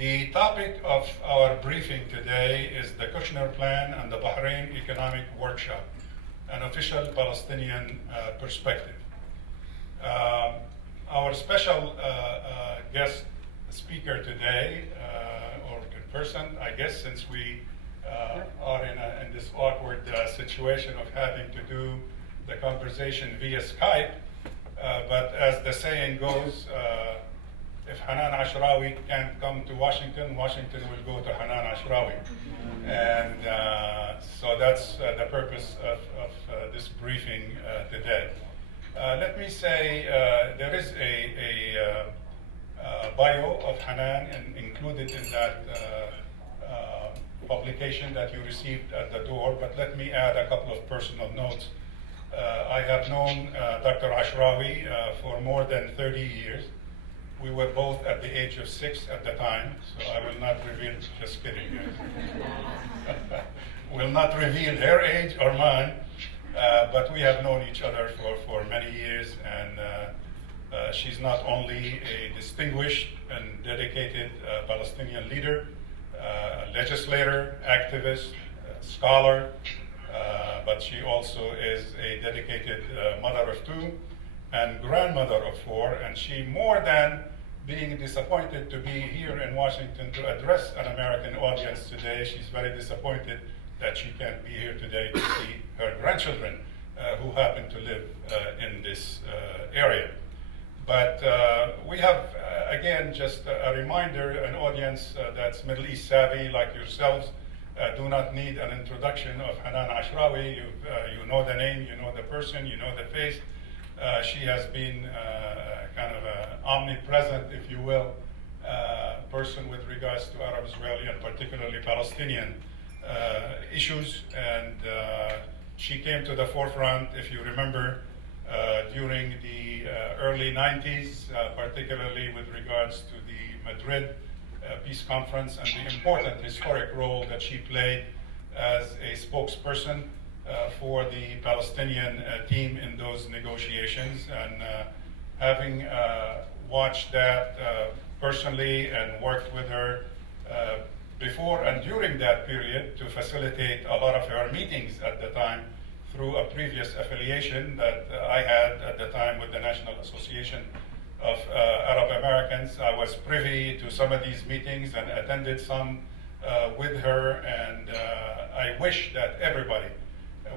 The topic of our briefing today is the Kushner Plan and the Bahrain Economic Workshop, an official Palestinian perspective. Our special guest speaker today, or in person, I guess, since we are in this awkward situation of having to do the conversation via Skype, but as the saying goes, if Hanan Ashrawi can't come to Washington, Washington will go to Hanan Ashrawi. And so that's the purpose of this briefing today. Let me say there is a bio of Hanan included in that publication that you received at the door, but let me add a couple of personal notes. I have known Dr. Ashrawi for more than 30 years. We were both at the age of 6 at the time, so I will not reveal, just kidding. Will not reveal her age or mine, but we have known each other for many years, and she's not only a distinguished and dedicated Palestinian leader, legislator, activist, scholar, but she also is a dedicated mother of 2 and grandmother of 4, and she, more than being disappointed to be here in Washington to address an American audience today, she's very disappointed that she can't be here today to see her grandchildren who happen to live in this area. But we have, again, just a reminder, an audience that's Middle East savvy like yourselves, do not need an introduction of Hanan Ashrawi. You know the name, you know the person, you know the face. She has been kind of an omnipresent, if you will, person with regards to Arab-Israeli and particularly Palestinian issues. And she came to the forefront, if you remember, during the early 90s, particularly with regards to the Madrid Peace Conference and the important historic role that she played as a spokesperson for the Palestinian team in those negotiations. And having watched that personally and worked with her before and during that period to facilitate a lot of her meetings at the time through a previous affiliation that I had at the time with the National Association of Arab Americans, I was privy to some of these meetings and attended some with her, and I wish that everybody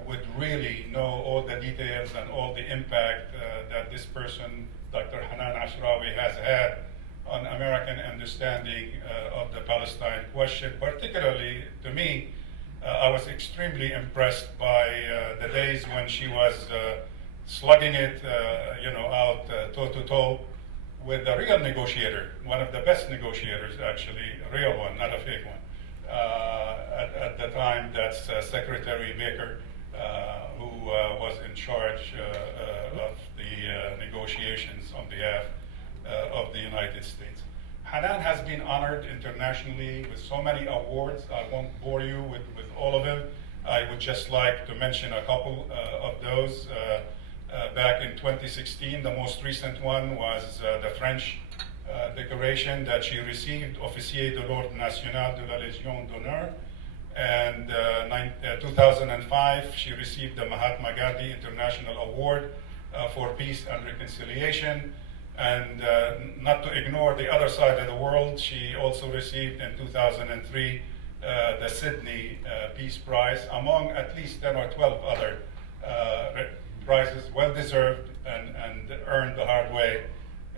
would really know all the details and all the impact that this person, Dr. Hanan Ashrawi, has had on American understanding of the Palestine question. Particularly to me, I was extremely impressed by the days when she was slugging it out toe-to-toe with a real negotiator, one of the best negotiators actually, a real one, not a fake one. At the time, that's Secretary Baker, who was in charge of the negotiations on behalf of the United States. Hanan has been honored internationally with so many awards. I won't bore you with all of them. I would just like to mention a couple of those. Back in 2016, the most recent one was the French decoration that she received, Officier de l'Ordre National de la Légion d'Honneur. And 2005, she received the Mahatma Gandhi International Award for Peace and Reconciliation. And not to ignore the other side of the world, she also received in 2003 the Sydney Peace Prize, among at least 10 or 12 other prizes, well-deserved and earned the hard way.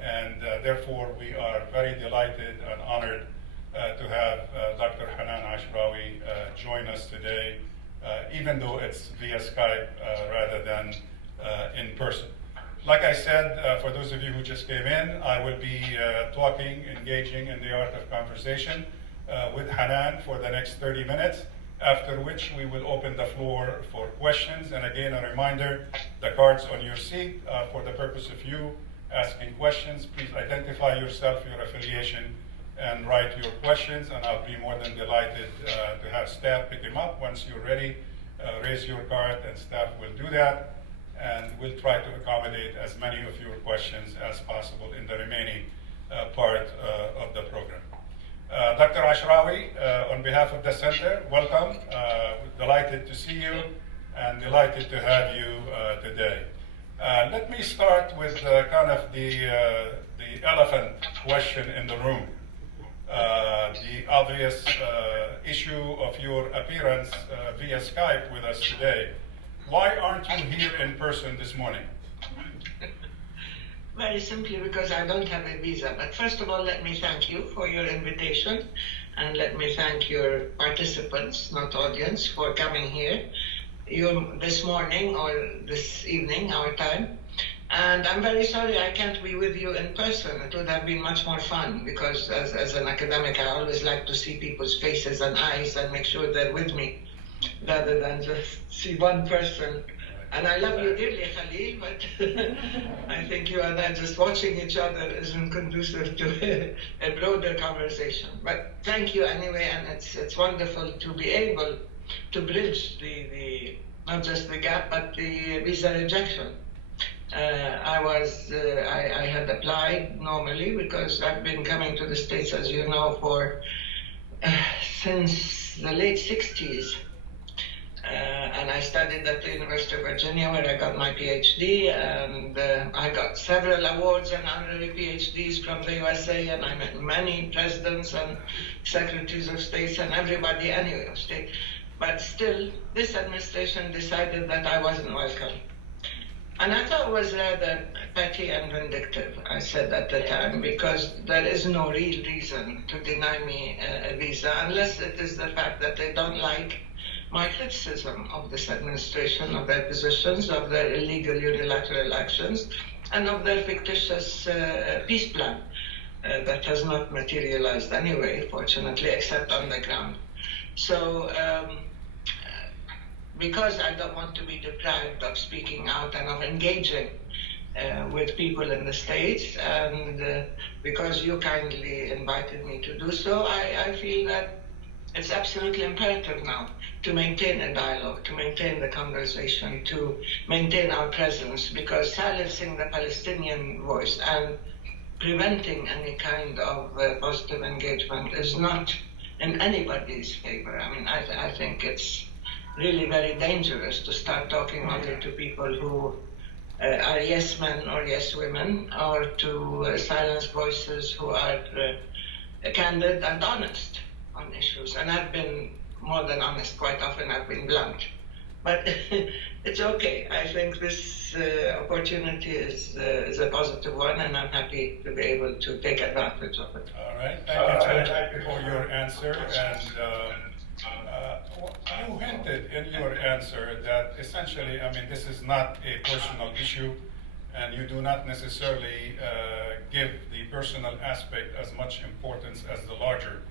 And therefore, we are very delighted and honored to have Dr. Hanan Ashrawi join us today, even though it's via Skype rather than in person. Like I said, for those of you who just came in, I will be talking, engaging in the art of conversation with Hanan for the next 30 minutes, after which we will open the floor for questions. And again, a reminder, the cards on your seat for the purpose of you asking questions. Please identify yourself, your affiliation, and write your questions, and I'll be more than delighted to have staff pick them up. Once you're ready, raise your card and staff will do that, and we'll try to accommodate as many of your questions as possible in the remaining part of the program. Dr. Ashrawi, on behalf of the center, welcome. Delighted to see you and delighted to have you today. Let me start with kind of the elephant question in the room. The obvious issue of your appearance via Skype with us today. Why aren't you here in person this morning? Very simply because I don't have a visa. But first of all, let me thank you for your invitation, and let me thank your participants, not audience, for coming here this morning or this evening, our time. And I'm very sorry I can't be with you in person. It would have been much more fun because as an academic, I always like to see people's faces and eyes and make sure they're with me rather than just see one person. And I love you dearly, Khalil, but I think you and I just watching each other isn't conducive to a broader conversation. But thank you anyway, and it's wonderful to be able to bridge the not just the gap, but the visa rejection. I had applied normally because I've been coming to the States, as you know, for since the late 60s. And I studied at the University of Virginia, where I got my PhD, and I got several awards and honorary PhDs from the USA, and I met many presidents and secretaries of states and everybody anyway of state. But still, this administration decided that I wasn't welcome. And I thought it was rather petty and vindictive, I said at the time, because there is no real reason to deny me a visa, unless it is the fact that they don't like my criticism of this administration, of their positions, of their illegal unilateral actions, and of their fictitious peace plan that has not materialized anyway, fortunately, except on the ground. So, because I don't want to be deprived of speaking out and of engaging with people in the States, and because you kindly invited me to do so, I feel that it's absolutely imperative now to maintain a dialogue, to maintain the conversation, to maintain our presence, because silencing the Palestinian voice and preventing any kind of positive engagement is not in anybody's favor. I mean, I think it's really very dangerous to start talking only to people who are yes men or yes women, or to silence voices who are candid and honest on issues. And I've been more than honest quite often. I've been blunt, but it's okay. I think this opportunity is a positive one, and I'm happy to be able to take advantage of it. All right, thank you for your answer. And you hinted in your answer that essentially, I mean, this is not a personal issue, and you do not necessarily give the personal aspect as much importance as the larger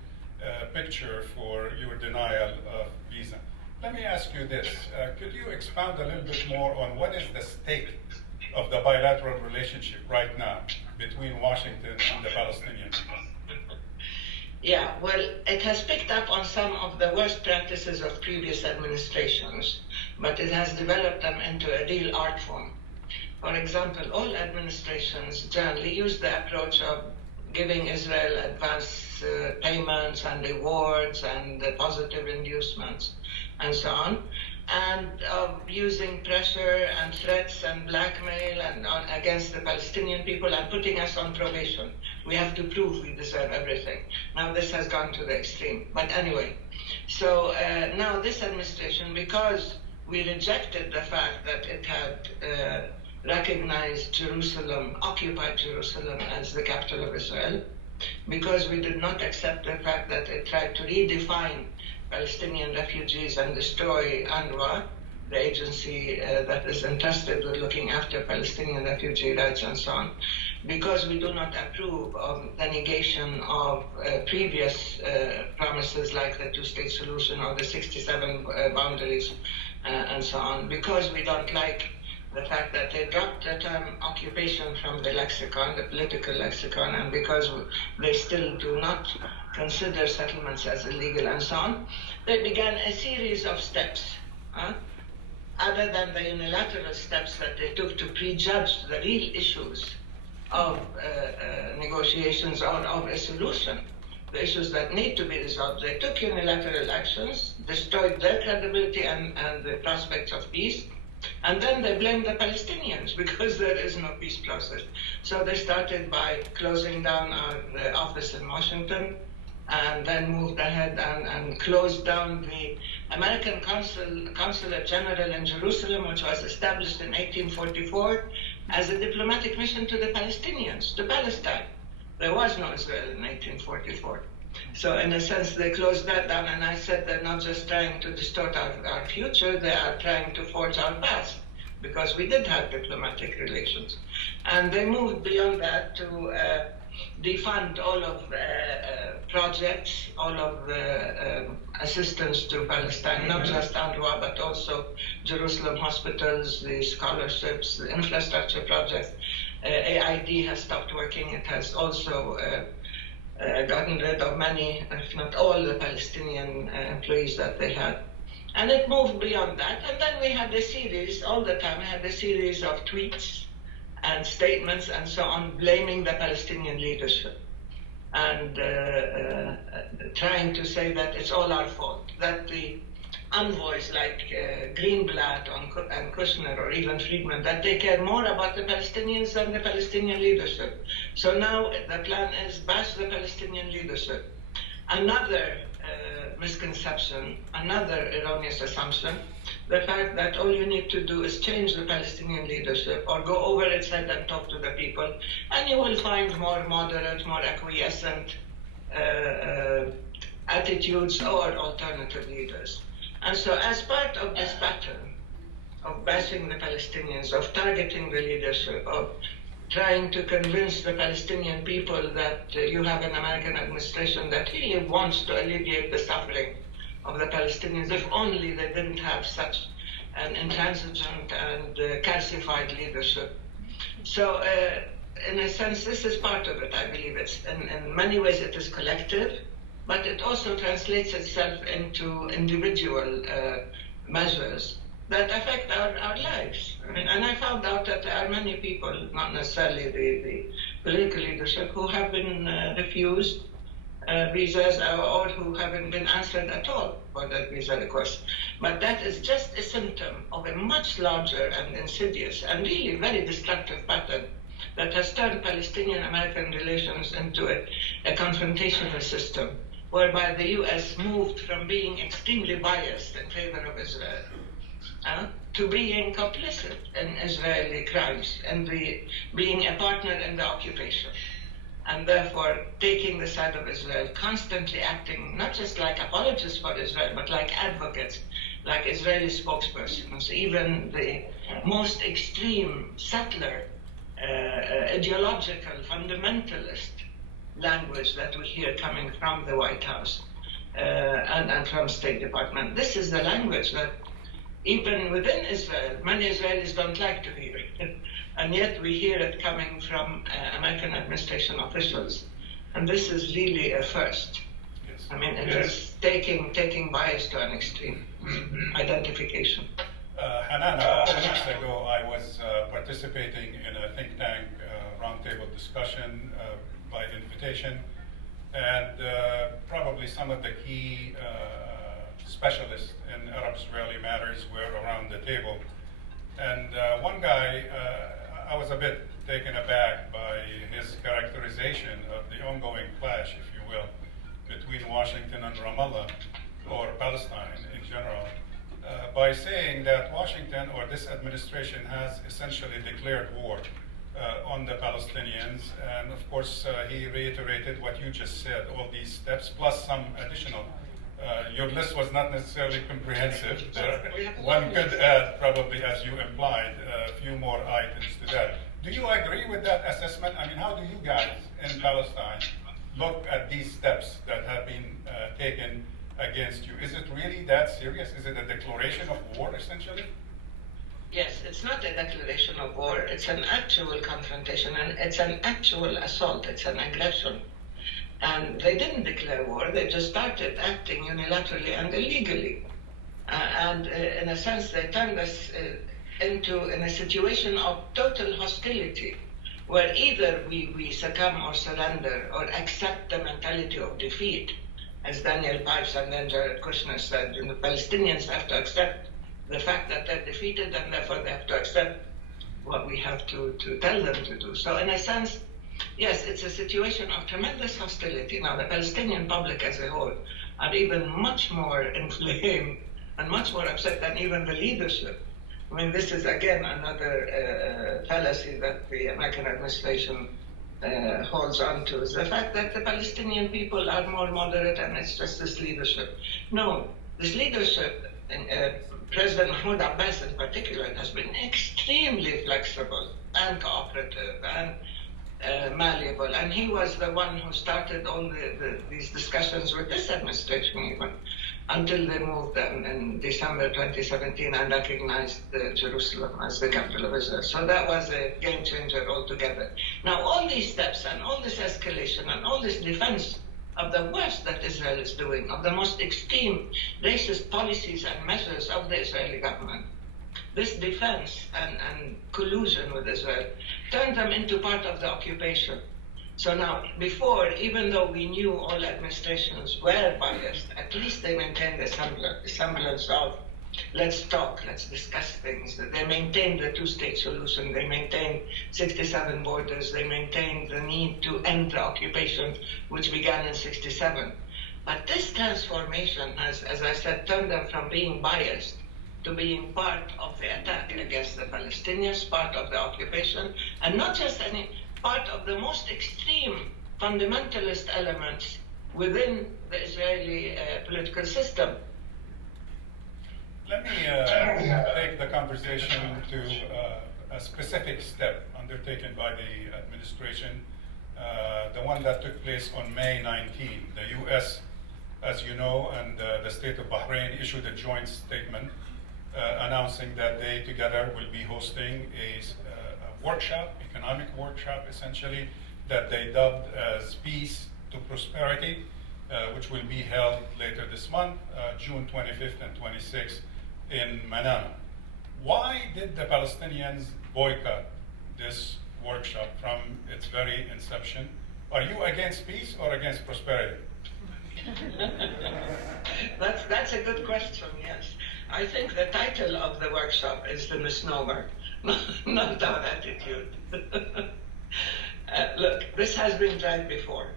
picture for your denial of visa. Let me ask you this. Could you expound a little bit more on what is the state of the bilateral relationship right now between Washington and the Palestinian people? Yeah, well, it has picked up on some of the worst practices of previous administrations, but it has developed them into a real art form. For example, all administrations generally use the approach of giving Israel advance payments and rewards and positive inducements and so on, and of using pressure and threats and blackmail and against the Palestinian people and putting us on probation. We have to prove we deserve everything. Now this has gone to the extreme. But anyway, so now this administration, because we rejected the fact that it had recognized Jerusalem, occupied Jerusalem as the capital of Israel, because we did not accept the fact that it tried to redefine Palestinian refugees and destroy UNRWA, the agency that is entrusted with looking after Palestinian refugee rights and so on, because we do not approve of the negation of previous promises like the two-state solution or the 67 boundaries and so on, because we don't like the fact that they dropped the term occupation from the lexicon, the political lexicon, and because they still do not consider settlements as illegal and so on, they began a series of steps, other than the unilateral steps that they took to prejudge the real issues of negotiations or of a solution. the issues that need to be resolved. They took unilateral actions, destroyed their credibility and the prospects of peace, and then they blamed the Palestinians because there is no peace process. So they started by closing down our office in Washington, and then moved ahead and closed down the American Consulate General in Jerusalem, which was established in 1844 as a diplomatic mission to the Palestinians, to Palestine. There was no Israel in 1844. So in a sense, they closed that down, and I said they're not just trying to distort our future, they are trying to forge our past, because we did have diplomatic relations. And they moved beyond that to defund all of projects, all of assistance to Palestine, not just UNRWA, but also Jerusalem hospitals, the scholarships, the infrastructure projects. AID has stopped working. It has also gotten rid of many, if not all, the Palestinian employees that they had. And it moved beyond that. And then we had a series, all the time, we had a series of tweets and statements and so on, blaming the Palestinian leadership and trying to say that it's all our fault, that the envoys like Greenblatt and Kushner or even Friedman, that they care more about the Palestinians than the Palestinian leadership. So now the plan is bash the Palestinian leadership. Another misconception, another erroneous assumption, the fact that all you need to do is change the Palestinian leadership or go over its head and talk to the people, and you will find more moderate, more acquiescent attitudes or alternative leaders. And so as part of this pattern of bashing the Palestinians, of targeting the leadership, of trying to convince the Palestinian people that you have an American administration that really wants to alleviate the suffering of the Palestinians, if only they didn't have such an intransigent and calcified leadership. So in a sense, this is part of it, I believe. It's in many ways it is collective, but it also translates itself into individual measures that affect our lives. I mean, and I found out that there are many people, not necessarily the political leadership, who have been refused visas or who haven't been answered at all for that visa request. But that is just a symptom of a much larger and insidious and really very destructive pattern that has turned Palestinian-American relations into a confrontational system, whereby the U.S. moved from being extremely biased in favor of Israel to being complicit in Israeli crimes and being a partner in the occupation, and therefore taking the side of Israel, constantly acting not just like apologists for Israel, but like advocates, like Israeli spokespersons, even the most extreme, settler, ideological, fundamentalist language that we hear coming from the White House and from State Department. This is the language that even within Israel, many Israelis don't like to hear it. And yet we hear it coming from American administration officials. And this is really a first. Yes. I mean, it is taking bias to an extreme identification. Hanan, a couple of weeks ago, I was participating in a think tank roundtable discussion by invitation, and probably some of the key specialists in Arab-Israeli matters were around the table. And one guy, I was a bit taken aback by his characterization of the ongoing clash, if you will, between Washington and Ramallah, or Palestine in general, by saying that Washington or this administration has essentially declared war on the Palestinians. And of course, he reiterated what you just said, all these steps, plus some additional. Your list was not necessarily comprehensive. One could add, probably as you implied, a few more items to that. Do you agree with that assessment? I mean, how do you guys in Palestine look at these steps that have been taken against you? Is it really that serious? Is it a declaration of war, essentially? Yes, it's not a declaration of war. It's an actual confrontation, and it's an actual assault. It's an aggression. And they didn't declare war. They just started acting unilaterally and illegally. And in a sense, they turned us in a situation of total hostility where either we succumb or surrender or accept the mentality of defeat, as Daniel Pipes and then Jared Kushner said, the Palestinians have to accept the fact that they're defeated, and therefore they have to accept what we have to tell them to do. So in a sense, yes, it's a situation of tremendous hostility. Now, the Palestinian public as a whole are even much more inflamed and much more upset than even the leadership. I mean, this is, again, another fallacy that the American administration holds on to, is the fact that the Palestinian people are more moderate and it's just this leadership. No, this leadership, President Mahmoud Abbas in particular, has been extremely flexible and cooperative and malleable, and he was the one who started all these discussions with this administration even, until they moved in December 2017 and recognized Jerusalem as the capital of Israel. So that was a game changer altogether. Now, all these steps and all this escalation and all this defense of the worst that Israel is doing, of the most extreme racist policies and measures of the Israeli government, this defense and collusion with Israel turned them into part of the occupation. So now, before, even though we knew all administrations were biased, at least they maintained a semblance of, let's talk, let's discuss things. They maintained the two-state solution. They maintained 67 borders. They maintained the need to end the occupation, which began in 67. But this transformation has, as I said, turned them from being biased to being part of the attack against the Palestinians, part of the occupation, and not just any part of the most extreme fundamentalist elements within the Israeli political system. Let me take the conversation to a specific step undertaken by the administration, the one that took place on May 19. The U.S., as you know, and the state of Bahrain issued a joint statement announcing that they together will be hosting a workshop, economic workshop essentially, that they dubbed as Peace to Prosperity, which will be held later this month, June 25th and 26th in Manama. Why did the Palestinians boycott this workshop from its very inception? Are you against peace or against prosperity? That's a good question, yes. I think the title of the workshop is the misnomer, not our attitude. Look, this has been tried before.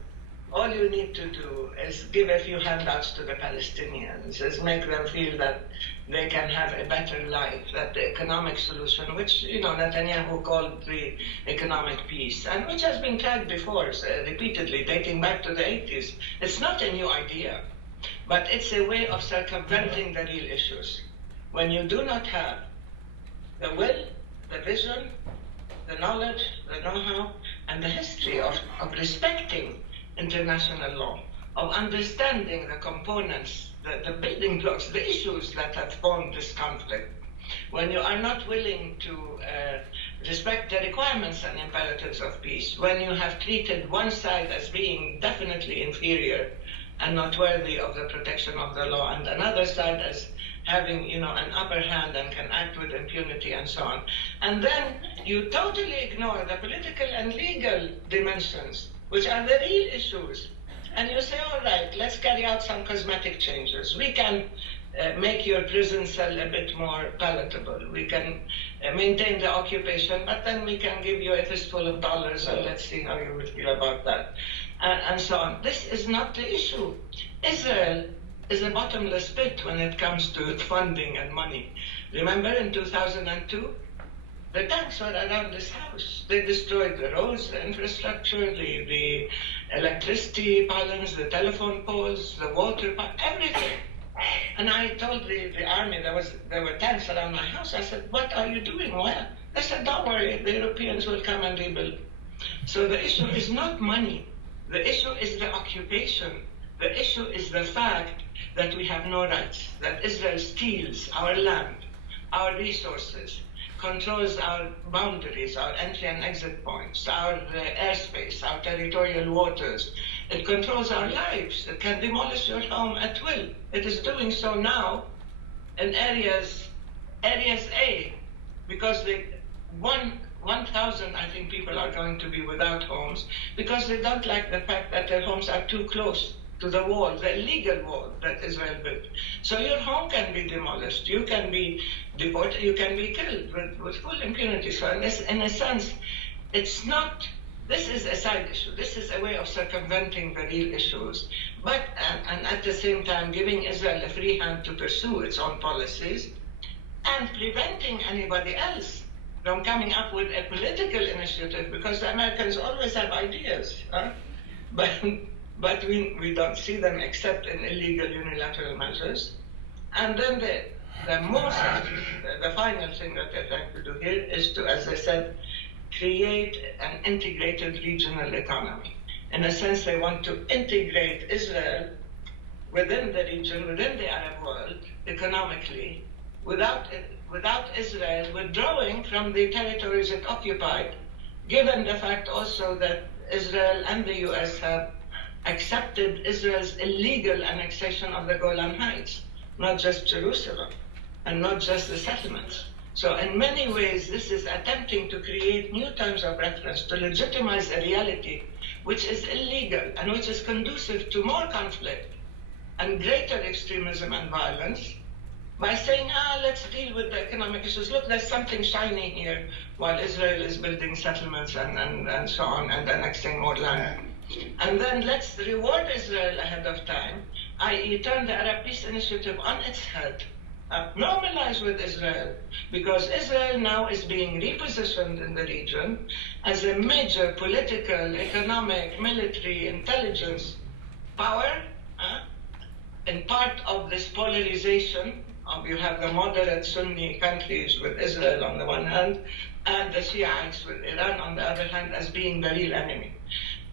All you need to do is give a few handouts to the Palestinians, is make them feel that they can have a better life, that the economic solution, which, Netanyahu called the economic peace, and which has been tried before, repeatedly, dating back to the 80s. It's not a new idea, but it's a way of circumventing the real issues. When you do not have the will, the vision, the knowledge, the know-how, and the history of respecting international law, of understanding the components, the building blocks, the issues that have formed this conflict, when you are not willing to respect the requirements and imperatives of peace, when you have treated one side as being definitely inferior and not worthy of the protection of the law, and another side as having, an upper hand and can act with impunity and so on, and then you totally ignore the political and legal dimensions, which are the real issues, and you say, all right, let's carry out some cosmetic changes. We can make your prison cell a bit more palatable. We can maintain the occupation, but then we can give you a fistful of dollars, and let's see how you would feel about that, and so on. This is not the issue. Israel is a bottomless pit when it comes to funding and money. Remember in 2002? The tanks were around this house. They destroyed the roads, the infrastructure, the electricity pylons, the telephone poles, the water, everything. And I told the army, there were tanks around my house. I said, what are you doing? Well, they said, don't worry, the Europeans will come and rebuild. So the issue is not money. The issue is the occupation. The issue is the fact that we have no rights, that Israel steals our land, our resources, controls our boundaries, our entry and exit points, our airspace, our territorial waters. It controls our lives. It can demolish your home at will. It is doing so now in areas A, because one 1,000, I think, people are going to be without homes because they don't like the fact that their homes are too close to the wall, the illegal wall that Israel built. So your home can be demolished, you can be deported, you can be killed with full impunity. So in a sense, it's not, this is a side issue. This is a way of circumventing the real issues, but and at the same time giving Israel a free hand to pursue its own policies and preventing anybody else from coming up with a political initiative, because the Americans always have ideas, huh? But we don't see them except in illegal unilateral measures. And then the final thing that they're trying to do here is to, as I said, create an integrated regional economy. In a sense, they want to integrate Israel within the region, within the Arab world, economically, without Israel withdrawing from the territories it occupied, given the fact also that Israel and the US have accepted Israel's illegal annexation of the Golan Heights, not just Jerusalem, and not just the settlements. So in many ways, this is attempting to create new terms of reference to legitimize a reality which is illegal and which is conducive to more conflict and greater extremism and violence by saying, let's deal with the economic issues. Look, there's something shiny here while Israel is building settlements and so on and annexing more land. And then let's reward Israel ahead of time, i.e. turn the Arab Peace Initiative on its head, normalize with Israel, because Israel now is being repositioned in the region as a major political, economic, military, intelligence power, in part of this polarization of you have the moderate Sunni countries with Israel on the one hand, and the Shiites with Iran on the other hand as being the real enemy.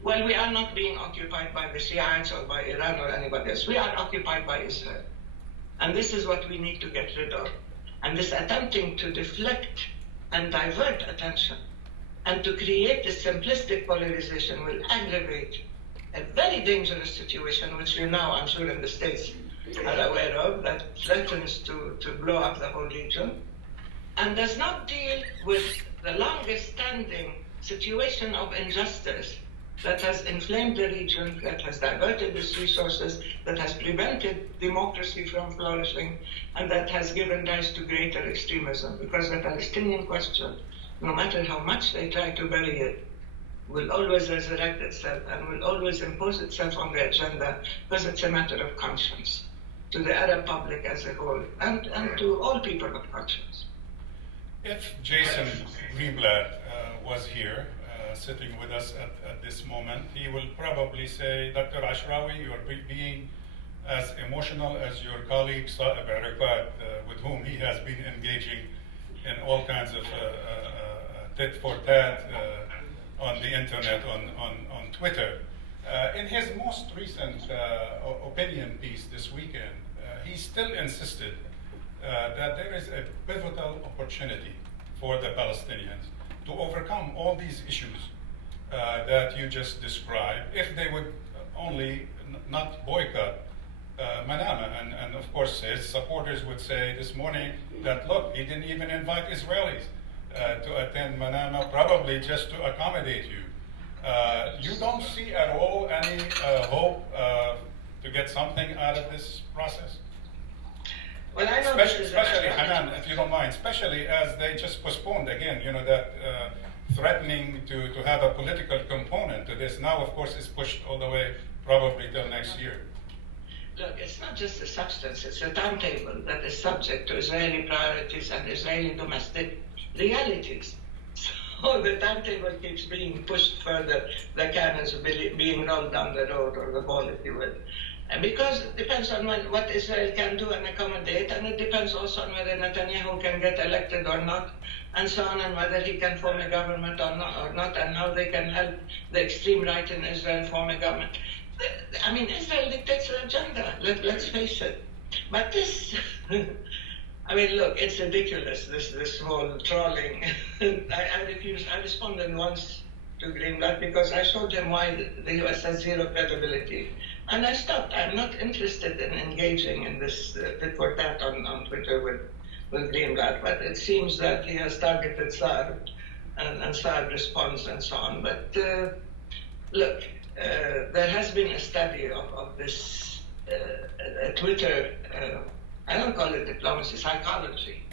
Well, we are not being occupied by the Shiites or by Iran or anybody else. We are occupied by Israel. And this is what we need to get rid of. And this attempting to deflect and divert attention and to create this simplistic polarization will aggravate a very dangerous situation, which you now, I'm sure, in the States are aware of, that threatens to blow up the whole region and does not deal with the longest standing situation of injustice that has inflamed the region, that has diverted its resources, that has prevented democracy from flourishing, and that has given rise to greater extremism. Because the Palestinian question, no matter how much they try to bury it, will always resurrect itself and will always impose itself on the agenda because it's a matter of conscience to the Arab public as a whole and to all people of conscience. If Jason Greenblatt was here, sitting with us at this moment, he will probably say, Dr. Ashrawi, you are being as emotional as your colleague Saeb Arafat, with whom he has been engaging in all kinds of tit for tat on the internet, on Twitter. In his most recent opinion piece this weekend, he still insisted that there is a pivotal opportunity for the Palestinians to overcome all these issues that you just described if they would only not boycott Manama. And of course, his supporters would say this morning that, look, he didn't even invite Israelis to attend Manama, probably just to accommodate you. You don't see at all any hope to get something out of this process? Well, I know especially, Hanan, if you don't mind, especially as they just postponed again, that threatening to have a political component to this now, of course, is pushed all the way probably till next year. Look, it's not just the substance, it's a timetable that is subject to Israeli priorities and Israeli domestic realities. So the timetable keeps being pushed further, the can is being rolled down the road, or the ball, if you will. And because it depends on what Israel can do and accommodate, and it depends also on whether Netanyahu can get elected or not, and so on, and whether he can form a government or not, and how they can help the extreme right in Israel form a government. I mean, Israel dictates the agenda, let's face it. But this, I mean, look, it's ridiculous, this whole trolling. I refused. I responded once to Greenblatt because I showed him why the US has zero credibility. And I stopped. I'm not interested in engaging in this tit for tat on Twitter with Greenblatt, but it seems that he has targeted Saab and Saab responds and so on. But look, there has been a study of this Twitter, I don't call it diplomacy, psychology,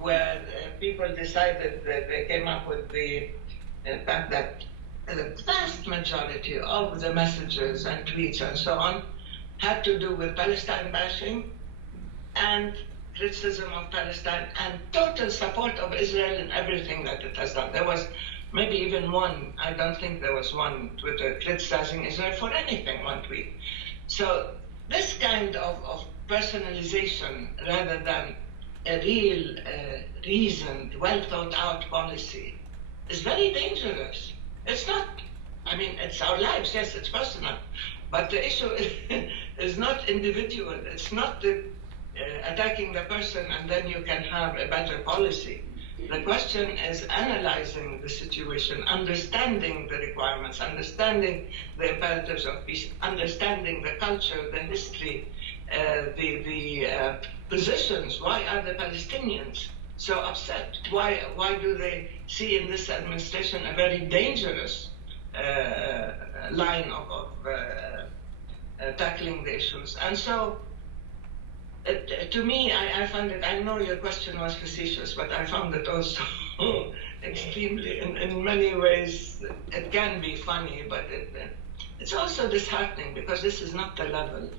where people decided that they came up with the fact that the vast majority of the messages and tweets and so on had to do with Palestine bashing and criticism of Palestine and total support of Israel in everything that it has done. There was maybe even one, I don't think there was one Twitter criticizing Israel for anything, one tweet. So this kind of personalization rather than a real, reasoned, well thought out policy is very dangerous. It's not, I mean, it's our lives, yes, it's personal, but the issue is not individual. It's not attacking the person and then you can have a better policy. The question is analyzing the situation, understanding the requirements, understanding the imperatives of peace, understanding the culture, the history, the positions. Why are the Palestinians so upset? Why do they see in this administration a very dangerous line of tackling the issues? And so, to me, I found it, I know your question was facetious, but I found it also extremely, in many ways, it can be funny, but it's also disheartening because this is not the level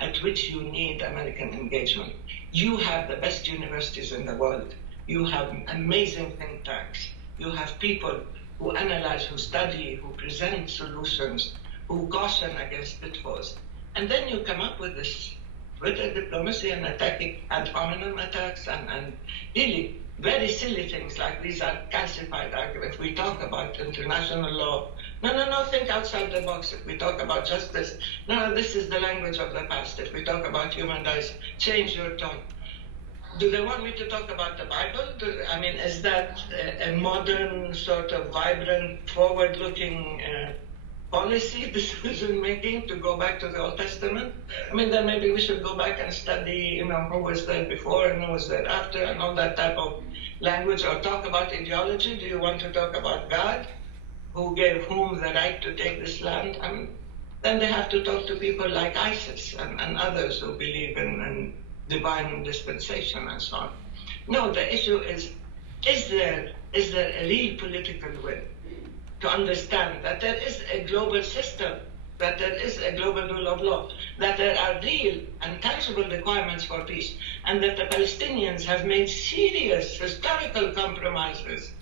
at which you need American engagement. You have the best universities in the world. You have amazing think tanks. You have people who analyze, who study, who present solutions, who caution against pitfalls. And then you come up with this Twitter diplomacy and attacking ad hominem attacks and really very silly things like these are calcified arguments. We talk about international law. No, think outside the box. If we talk about justice, no, this is the language of the past. If we talk about human rights, change your tone. Do they want me to talk about the Bible? Is that a modern, sort of vibrant, forward-looking policy, decision-making to go back to the Old Testament? Then maybe we should go back and study, who was there before and who was there after and all that type of language, or talk about ideology. Do you want to talk about God? Who gave whom the right to take this land? Then they have to talk to people like ISIS and others who believe in divine dispensation and so on. No, the issue is there a real political will to understand that there is a global system, that there is a global rule of law, that there are real and tangible requirements for peace, and that the Palestinians have made serious historical compromises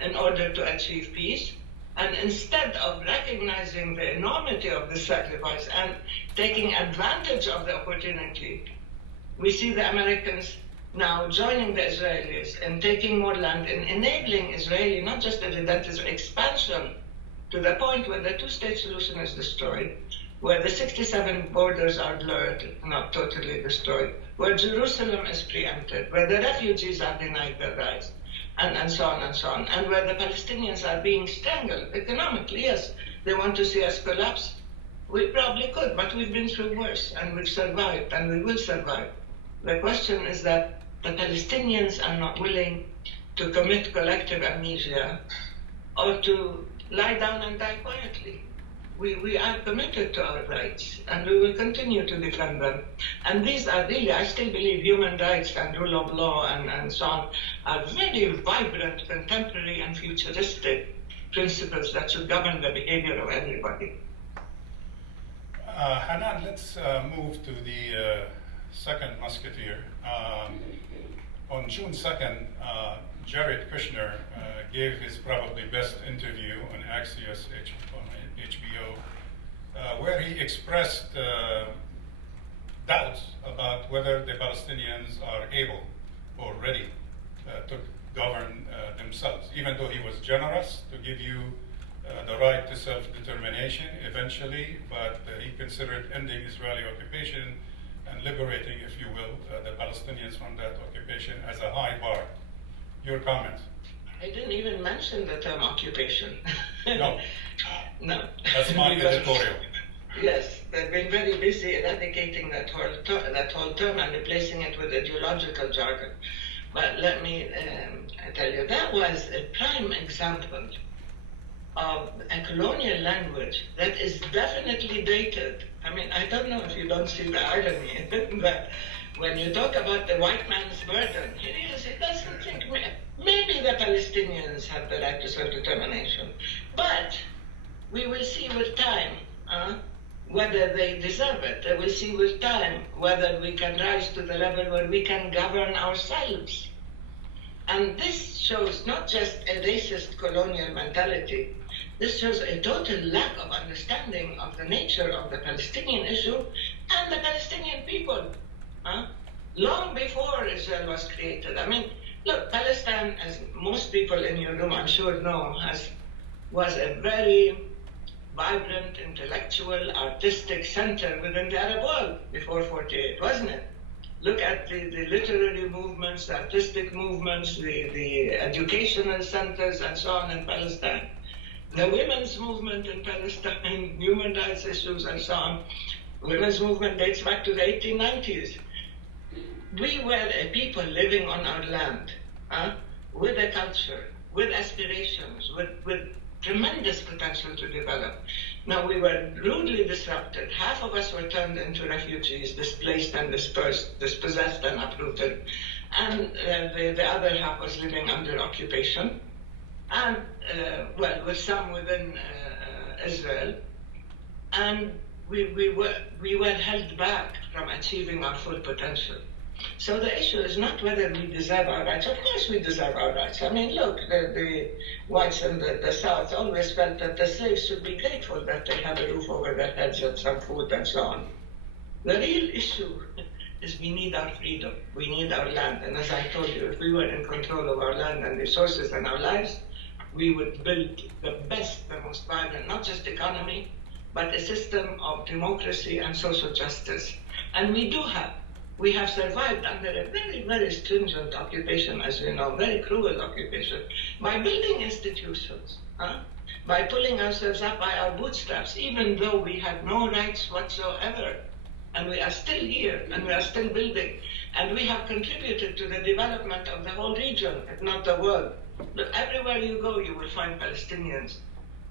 in order to achieve peace. And instead of recognizing the enormity of the sacrifice and taking advantage of the opportunity, we see the Americans now joining the Israelis and taking more land and enabling Israeli, not just a relentless expansion to the point where the two-state solution is destroyed, where the 67 borders are blurred, not totally destroyed, where Jerusalem is preempted, where the refugees are denied their rights, and so on and so on, and where the Palestinians are being strangled economically. Yes, they want to see us collapse. We probably could, but we've been through worse, and we've survived, and we will survive. The question is that the Palestinians are not willing to commit collective amnesia or to lie down and die quietly. We are committed to our rights, and we will continue to defend them. And these are really, I still believe, human rights and rule of law and so on are very vibrant, contemporary, and futuristic principles that should govern the behavior of everybody. Hanan, let's move to the second musketeer. On June 2nd, Jared Kushner gave his probably best interview on Axios on HBO, where he expressed doubts about whether the Palestinians are able or ready to govern themselves, even though he was generous to give you the right to self-determination eventually, but he considered ending Israeli occupation and liberating, if you will, the Palestinians from that occupation as a high bar. Your comments? I didn't even mention the term occupation. No. No. That's my editorial. Yes, they've been very busy eradicating that whole term and replacing it with ideological jargon. But let me tell you, that was a prime example of a colonial language that is definitely dated. I mean, I don't know if you don't see the irony, but when you talk about the white man's burden, he doesn't think maybe the Palestinians have the right to self-determination. But we will see with time whether they deserve it. We will see with time whether we can rise to the level where we can govern ourselves. And this shows not just a racist colonial mentality, this shows a total lack of understanding of the nature of the Palestinian issue and the Palestinian people. Long before Israel was created. I mean, look, Palestine, as most people in your room I'm sure know, was a very vibrant, intellectual, artistic center within the Arab world before 48, wasn't it? Look at the literary movements, the artistic movements, the educational centers, and so on in Palestine. The women's movement in Palestine, human rights issues, and so on. Women's movement dates back to the 1890s. We were a people living on our land, with a culture, with aspirations, with tremendous potential to develop. Now, we were rudely disrupted. Half of us were turned into refugees, displaced and dispersed, dispossessed and uprooted. And the other half was living under occupation. And, with some within Israel. And we were held back from achieving our full potential. So the issue is not whether we deserve our rights. Of course we deserve our rights. I mean, look, the whites in the South always felt that the slaves should be grateful that they had a roof over their heads and some food and so on. The real issue is we need our freedom. We need our land. And as I told you, if we were in control of our land and resources and our lives, we would build the best, the most vibrant, not just economy, but a system of democracy and social justice. And we do have. We have survived under a very, very stringent occupation, as you know, very cruel occupation, by building institutions, by pulling ourselves up by our bootstraps, even though we had no rights whatsoever. And we are still here, and we are still building. And we have contributed to the development of the whole region, if not the world. But everywhere you go, you will find Palestinians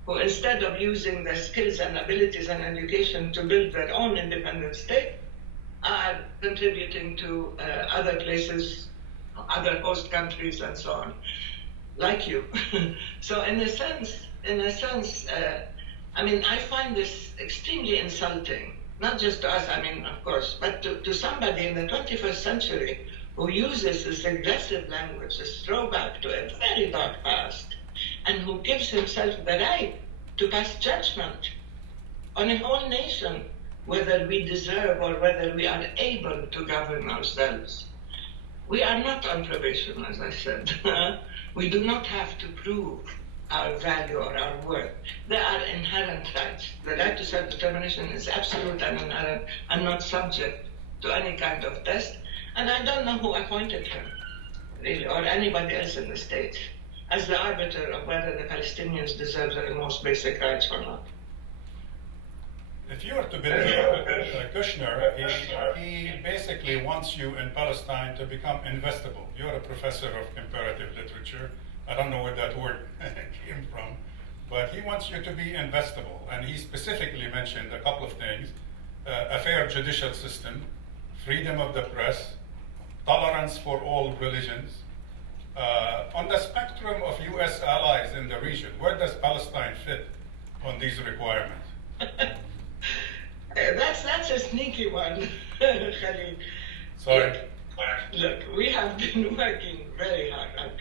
who, instead of using their skills and abilities and education to build their own independent state, are contributing to other places, other host countries, and so on, like you. So in a sense, I mean, I find this extremely insulting, not just to us, I mean, of course, but to somebody in the 21st century who uses this aggressive language, this throwback to a very dark past, and who gives himself the right to pass judgment on a whole nation, whether we deserve or whether we are able to govern ourselves. We are not on probation, as I said. We do not have to prove our value or our worth. There are inherent rights. The right to self-determination is absolute and inherent and not subject to any kind of test. And I don't know who appointed him, really, or anybody else in the state, as the arbiter of whether the Palestinians deserve their most basic rights or not. If you were to believe Kushner, he basically wants you in Palestine to become investable. You're a professor of comparative literature. I don't know where that word came from, but he wants you to be investable. And he specifically mentioned a couple of things: a fair judicial system, freedom of the press, tolerance for all religions. On the spectrum of U.S. allies in the region, where does Palestine fit on these requirements? That's a sneaky one, Khalid. Sorry. Look, we have been working very hard.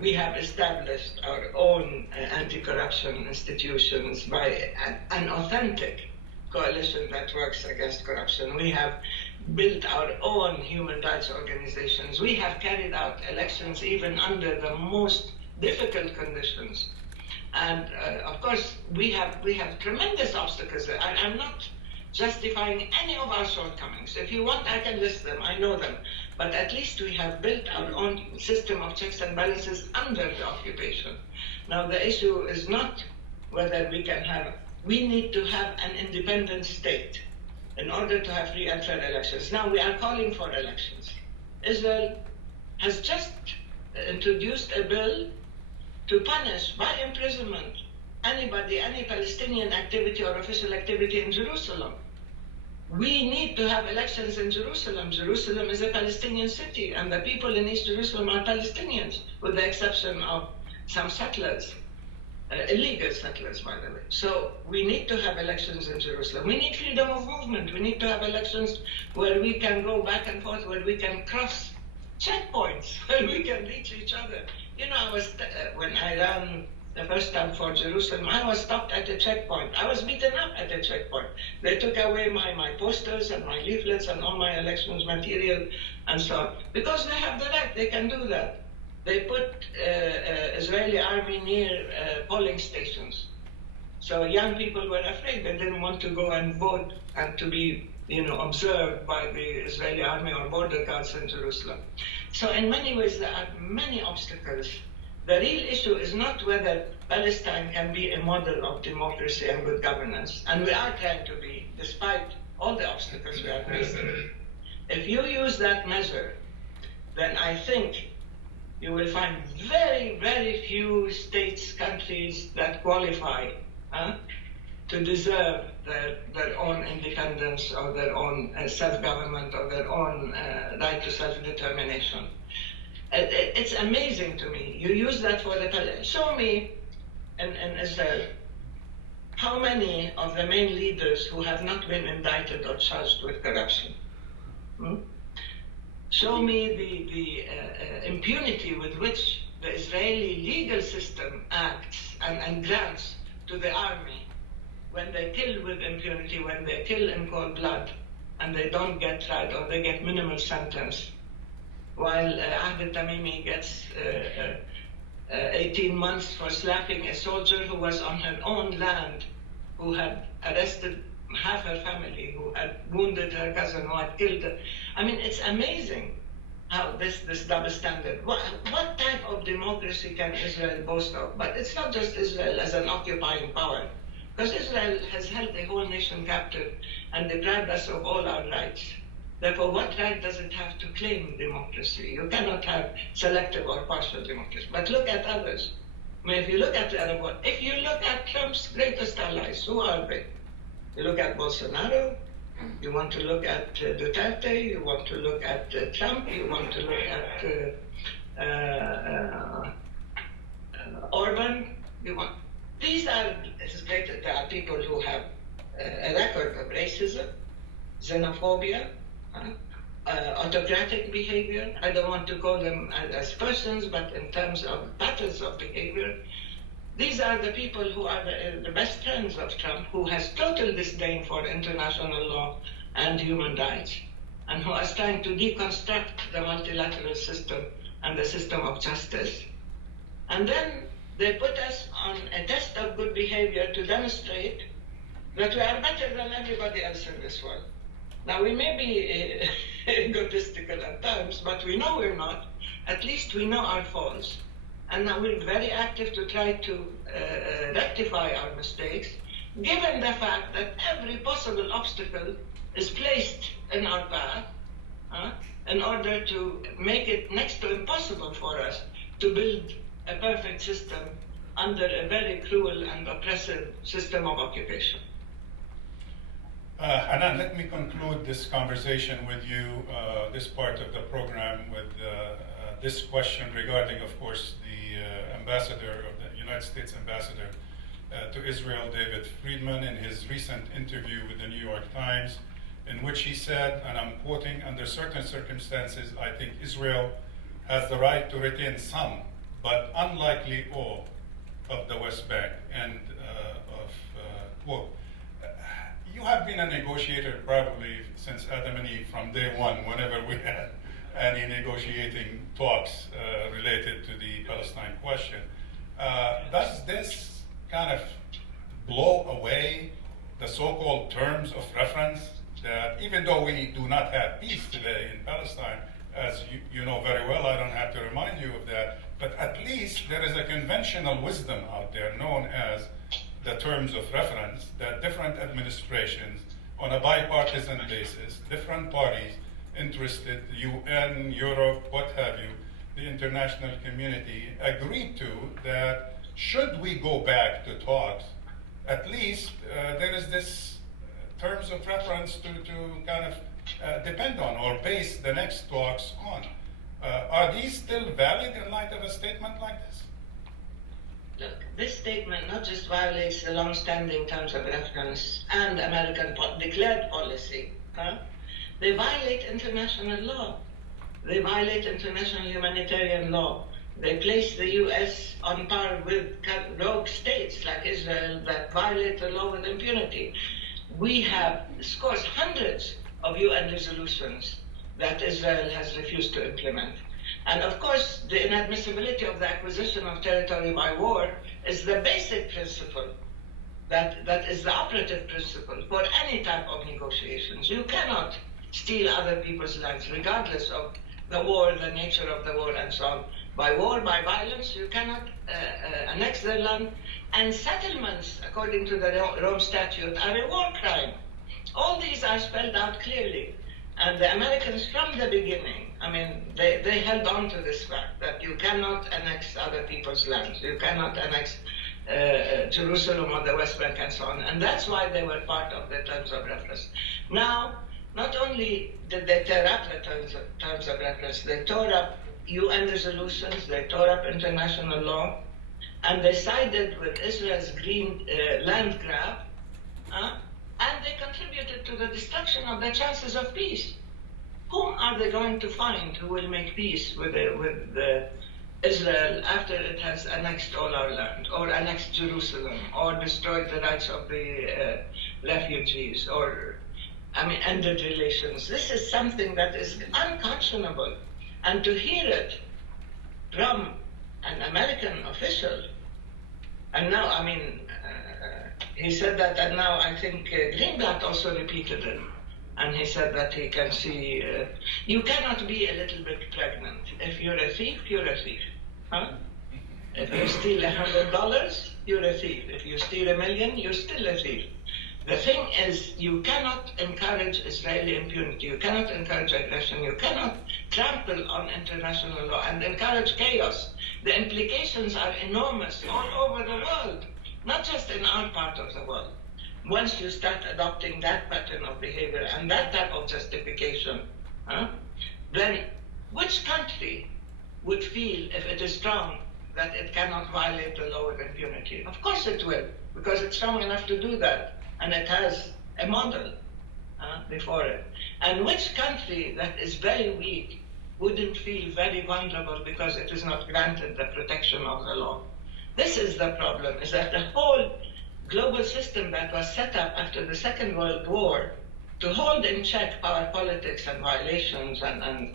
We have established our own anti-corruption institutions by an authentic coalition that works against corruption. We have built our own human rights organizations. We have carried out elections even under the most difficult conditions. And of course, we have tremendous obstacles. I'm not justifying any of our shortcomings. If you want, I can list them. I know them. But at least we have built our own system of checks and balances under the occupation. Now, the issue is not whether we need to have an independent state in order to have free and fair elections. Now, we are calling for elections. Israel has just introduced a bill to punish by imprisonment anybody, any Palestinian activity or official activity in Jerusalem. We need to have elections in Jerusalem. Jerusalem is a Palestinian city, and the people in East Jerusalem are Palestinians, with the exception of some settlers, illegal settlers, by the way. So we need to have elections in Jerusalem. We need freedom of movement. We need to have elections where we can go back and forth, where we can cross checkpoints, where we can reach each other. You know, when I ran the first time for Jerusalem, I was stopped at a checkpoint. I was beaten up at a checkpoint. They took away my posters and my leaflets and all my elections material and so on. Because they have the right, they can do that. They put Israeli army near polling stations. So young people were afraid. They didn't want to go and vote and to be, observed by the Israeli army or border guards in Jerusalem. So in many ways, there are many obstacles. The real issue is not whether Palestine can be a model of democracy and good governance, and we are trying to be, despite all the obstacles we are facing. If you use that measure, then I think you will find very, very few states, countries that qualify to deserve their own independence or their own self-government or their own right to self-determination. It's amazing to me. You use that for the Palestinians. Show me in Israel how many of the main leaders who have not been indicted or charged with corruption. Show me the impunity with which the Israeli legal system acts and grants to the army when they kill with impunity, when they kill in cold blood, and they don't get tried or they get minimal sentence. While Ahmed Tamimi gets 18 months for slapping a soldier who was on her own land, who had arrested half her family, who had wounded her cousin, who had killed her. I mean, it's amazing how this double standard. What type of democracy can Israel boast of? But it's not just Israel as an occupying power, because Israel has held the whole nation captive and deprived us of all our rights. Therefore, what right does it have to claim democracy? You cannot have selective or partial democracy. But look at others. I mean, if you look at the other one, if you look at Trump's greatest allies, who are they? You look at Bolsonaro, you want to look at Duterte, you want to look at Trump, you want to look at Orban. These are, it's great that there are people who have a record of racism, xenophobia, autocratic behavior. I don't want to call them as persons, but in terms of patterns of behavior. These are the people who are the best friends of Trump, who has total disdain for international law and human rights, and who are trying to deconstruct the multilateral system and the system of justice. And then they put us on a test of good behavior to demonstrate that we are better than everybody else in this world. Now, we may be egotistical at times, but we know we're not. At least we know our faults. And now we're very active to try to rectify our mistakes, given the fact that every possible obstacle is placed in our path in order to make it next to impossible for us to build a perfect system under a very cruel and oppressive system of occupation. Hanan, let me conclude this conversation with you, this part of the program, with this question regarding, of course, the ambassador of the United States ambassador to Israel, David Friedman, in his recent interview with the New York Times, in which he said, and I'm quoting, "Under certain circumstances, I think Israel has the right to retain some, but unlikely all, of the West Bank," end of quote. You have been a negotiator probably since Adam and Eve, from day one, whenever we had any negotiating talks related to the Palestine question. Does this kind of blow away the so-called terms of reference that, even though we do not have peace today in Palestine, as you know very well, I don't have to remind you of that, but at least there is a conventional wisdom out there known as the terms of reference, that different administrations, on a bipartisan basis, different parties interested, UN, Europe, what have you, the international community agreed to that should we go back to talks, at least there is this terms of reference to kind of depend on or base the next talks on. Are these still valid in light of a statement like this? Look, this statement not just violates the long-standing terms of reference and American declared policy, they violate international law. They violate international humanitarian law. They place the U.S. on par with rogue states like Israel that violate the law with impunity. We have, of course, hundreds of UN resolutions that Israel has refused to implement. And of course, the inadmissibility of the acquisition of territory by war is the basic principle, that is the operative principle for any type of negotiations. You cannot steal other people's lands, regardless of the war, the nature of the war, and so on. By war, by violence, you cannot annex their land. And settlements, according to the Rome Statute, are a war crime. All these are spelled out clearly. And the Americans, from the beginning, I mean, they held on to this fact that you cannot annex other people's lands. You cannot annex Jerusalem or the West Bank and so on. And that's why they were part of the terms of reference. Now, not only did they tear up the terms of reference, they tore up UN resolutions, they tore up international law, and they sided with Israel's green land grab, and they contributed to the destruction of the chances of peace. Whom are they going to find who will make peace with Israel after it has annexed all our land, or annexed Jerusalem, or destroyed the rights of the refugees, or ended relations? This is something that is unconscionable. And to hear it from an American official, and now, he said that, and now I think Greenblatt also repeated it. And he said that he can see, you cannot be a little bit pregnant. If you're a thief, you're a thief. If you steal $100, you're a thief. If you steal $1 million, you're still a thief. The thing is, you cannot encourage Israeli impunity. You cannot encourage aggression. You cannot trample on international law and encourage chaos. The implications are enormous all over the world, not just in our part of the world. Once you start adopting that pattern of behavior and that type of justification, then which country would feel, if it is strong, that it cannot violate the law with impunity? Of course it will, because it's strong enough to do that. And it has a model before it. And which country that is very weak wouldn't feel very vulnerable because it is not granted the protection of the law? This is the problem, is that the whole global system that was set up after the Second World War to hold in check power politics and violations and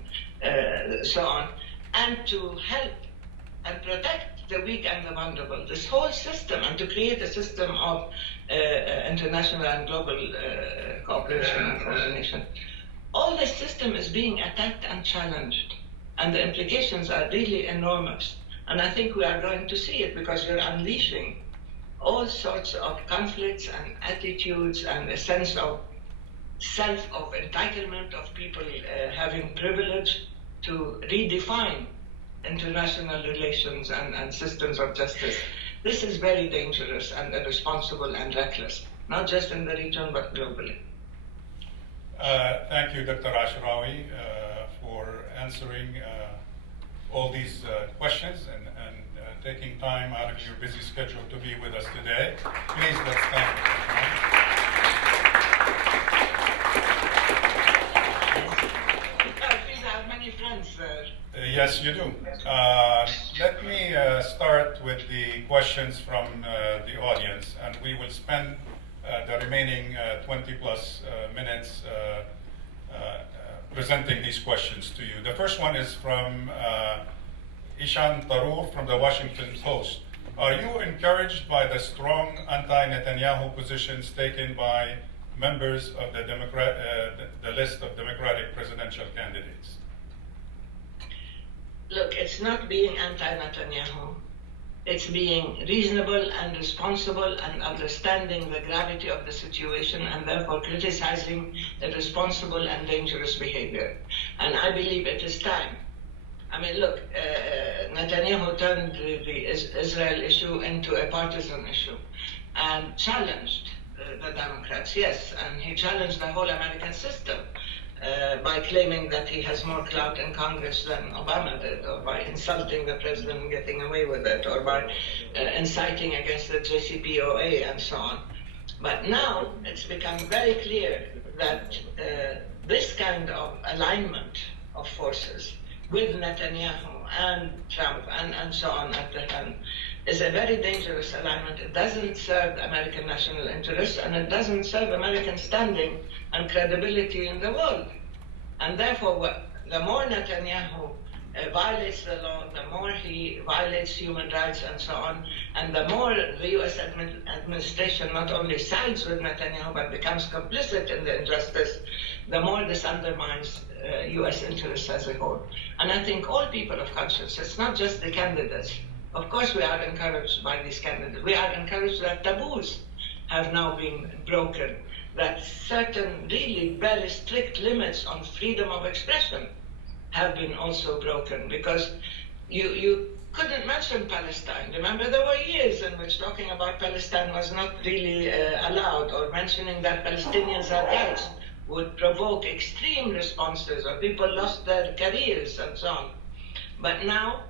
so on, and to help and protect the weak and the vulnerable. This whole system, and to create a system of international and global cooperation and coordination. All this system is being attacked and challenged, and the implications are really enormous. And I think we are going to see it, because you're unleashing all sorts of conflicts and attitudes and a sense of of entitlement of people having privilege to redefine international relations and systems of justice. This is very dangerous and irresponsible and reckless, not just in the region, but globally. Thank you, Dr. Ashrawi, for answering all these questions and taking time out of your busy schedule to be with us today. Please, let's thank you. Yes, you do. Let me start with the questions from the audience, and we will spend the remaining 20 plus minutes presenting these questions to you. The first one is from Ishan Tarour from the Washington Post. Are you encouraged by the strong anti-Netanyahu positions taken by members of the list of Democratic presidential candidates? Look, it's not being anti-Netanyahu. It's being reasonable and responsible and understanding the gravity of the situation, and therefore criticizing irresponsible and dangerous behavior. And I believe it is time I mean, look, Netanyahu turned the Israel issue into a partisan issue and challenged the Democrats, yes, and he challenged the whole American system by claiming that he has more clout in Congress than Obama did, or by insulting the president and getting away with it, or by inciting against the JCPOA and so on. But now it's become very clear that this kind of alignment of forces with Netanyahu and Trump and so on at the hand is a very dangerous alignment. It doesn't serve American national interests, and it doesn't serve American standing and credibility in the world. And therefore, the more Netanyahu violates the law, the more he violates human rights and so on, and the more the U.S. administration not only sides with Netanyahu but becomes complicit in the injustice, the more this undermines U.S. interests as a whole. And I think all people of conscience, it's not just the candidates. Of course we are encouraged by these candidates. We are encouraged that taboos have now been broken, that certain really very strict limits on freedom of expression have been also broken, because you couldn't mention Palestine. Remember, there were years in which talking about Palestine was not really allowed, or mentioning that Palestinians had rights would provoke extreme responses, or people lost their careers and so on. But now,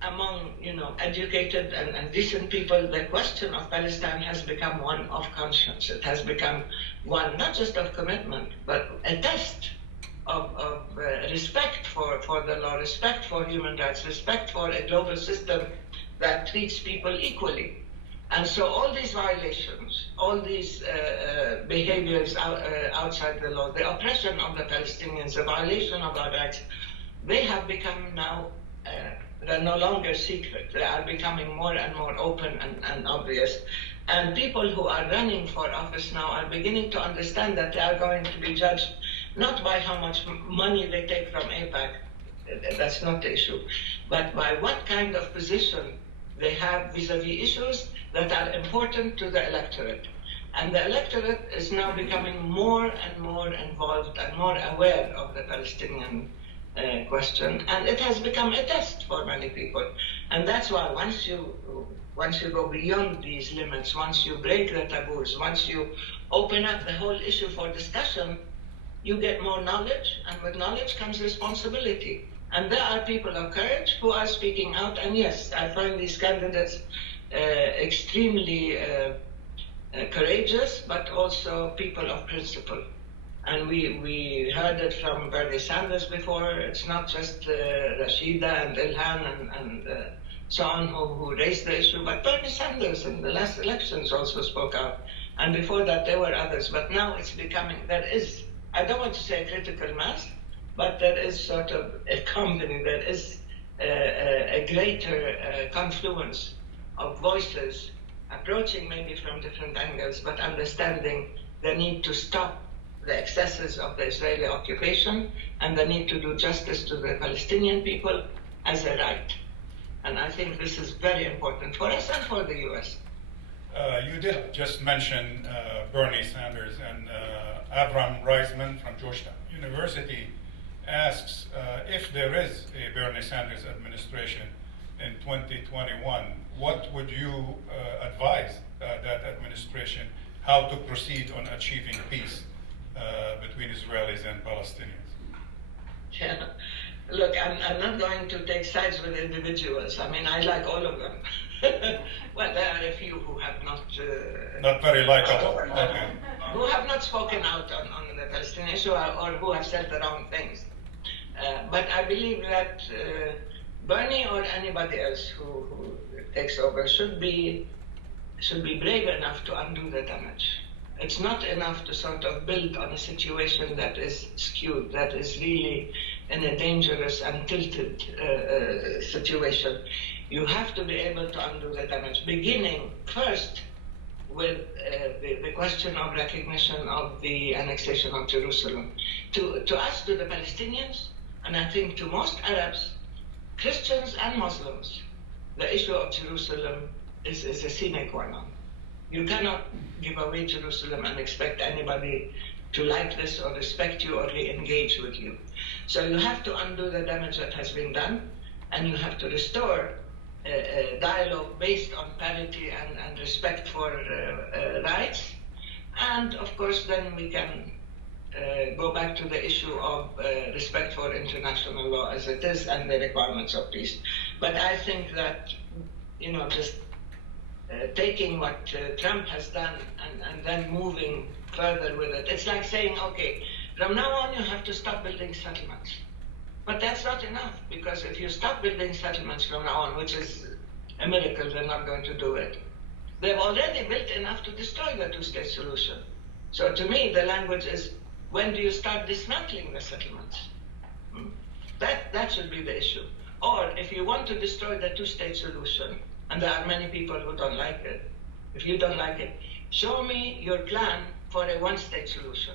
among educated and decent people, the question of Palestine has become one of conscience. It has become one not just of commitment, but a test of respect for the law, respect for human rights, respect for a global system that treats people equally. And so all these violations, all these behaviors outside the law, the oppression of the Palestinians, the violation of our rights, they have become now they're no longer secret. They are becoming more and more open and obvious. And people who are running for office now are beginning to understand that they are going to be judged not by how much money they take from AIPAC, that's not the issue, but by what kind of position they have vis-a-vis issues that are important to the electorate. And the electorate is now becoming more and more involved and more aware of the Palestinian question, and it has become a test for many people. And that's why once you go beyond these limits, once you break the taboos, once you open up the whole issue for discussion, you get more knowledge, and with knowledge comes responsibility. And there are people of courage who are speaking out, and yes, I find these candidates extremely courageous, but also people of principle. And we heard it from Bernie Sanders before. It's not just Rashida and Ilhan and so on who raised the issue, but Bernie Sanders in the last elections also spoke out. And before that, there were others. But now it's becoming, there is, I don't want to say a critical mass, but there is sort of a company, there is a greater confluence of voices approaching maybe from different angles, but understanding the need to stop the excesses of the Israeli occupation and the need to do justice to the Palestinian people as a right. And I think this is very important for us and for the U.S. You did just mention Bernie Sanders, and Avram Reisman from Georgetown University asks if there is a Bernie Sanders administration in 2021, what would you advise that administration how to proceed on achieving peace between Israelis and Palestinians? Yeah. Look, I'm not going to take sides with individuals. I mean, I like all of them. Well, there are a few who have not... not very likable. Okay. Who have not spoken out on the Palestinian issue, or who have said the wrong things. But I believe that Bernie or anybody else who takes over should be brave enough to undo the damage. It's not enough to sort of build on a situation that is skewed, that is really in a dangerous and tilted situation. You have to be able to undo the damage, beginning first with the question of recognition of the annexation of Jerusalem. To us, to the Palestinians, and I think to most Arabs, Christians and Muslims, the issue of Jerusalem is a sine qua non. You cannot give away Jerusalem and expect anybody to like this or respect you or re-engage with you. So you have to undo the damage that has been done, and you have to restore a dialogue based on parity and respect for rights. And of course, then we can go back to the issue of respect for international law as it is and the requirements of peace. But I think that, just taking what Trump has done and then moving further with it, it's like saying, okay, from now on you have to stop building settlements. But that's not enough, because if you stop building settlements from now on, which is a miracle, they're not going to do it. They've already built enough to destroy the two-state solution. So to me, the language is, when do you start dismantling the settlements? That should be the issue. Or if you want to destroy the two-state solution, and there are many people who don't like it, if you don't like it, show me your plan for a one-state solution.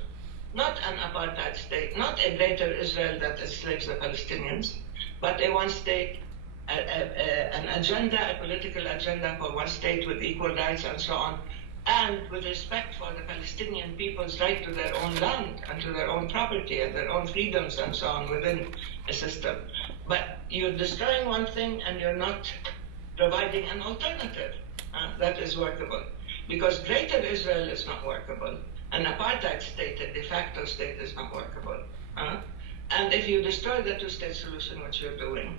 Not an apartheid state, not a greater Israel that enslaves the Palestinians, but a one-state, an agenda, a political agenda for one state with equal rights and so on, and with respect for the Palestinian people's right to their own land and to their own property and their own freedoms and so on within a system. But you're destroying one thing and you're not providing an alternative that is workable. Because greater Israel is not workable. An apartheid state, a de facto state, is not workable. And if you destroy the two-state solution, which you're doing,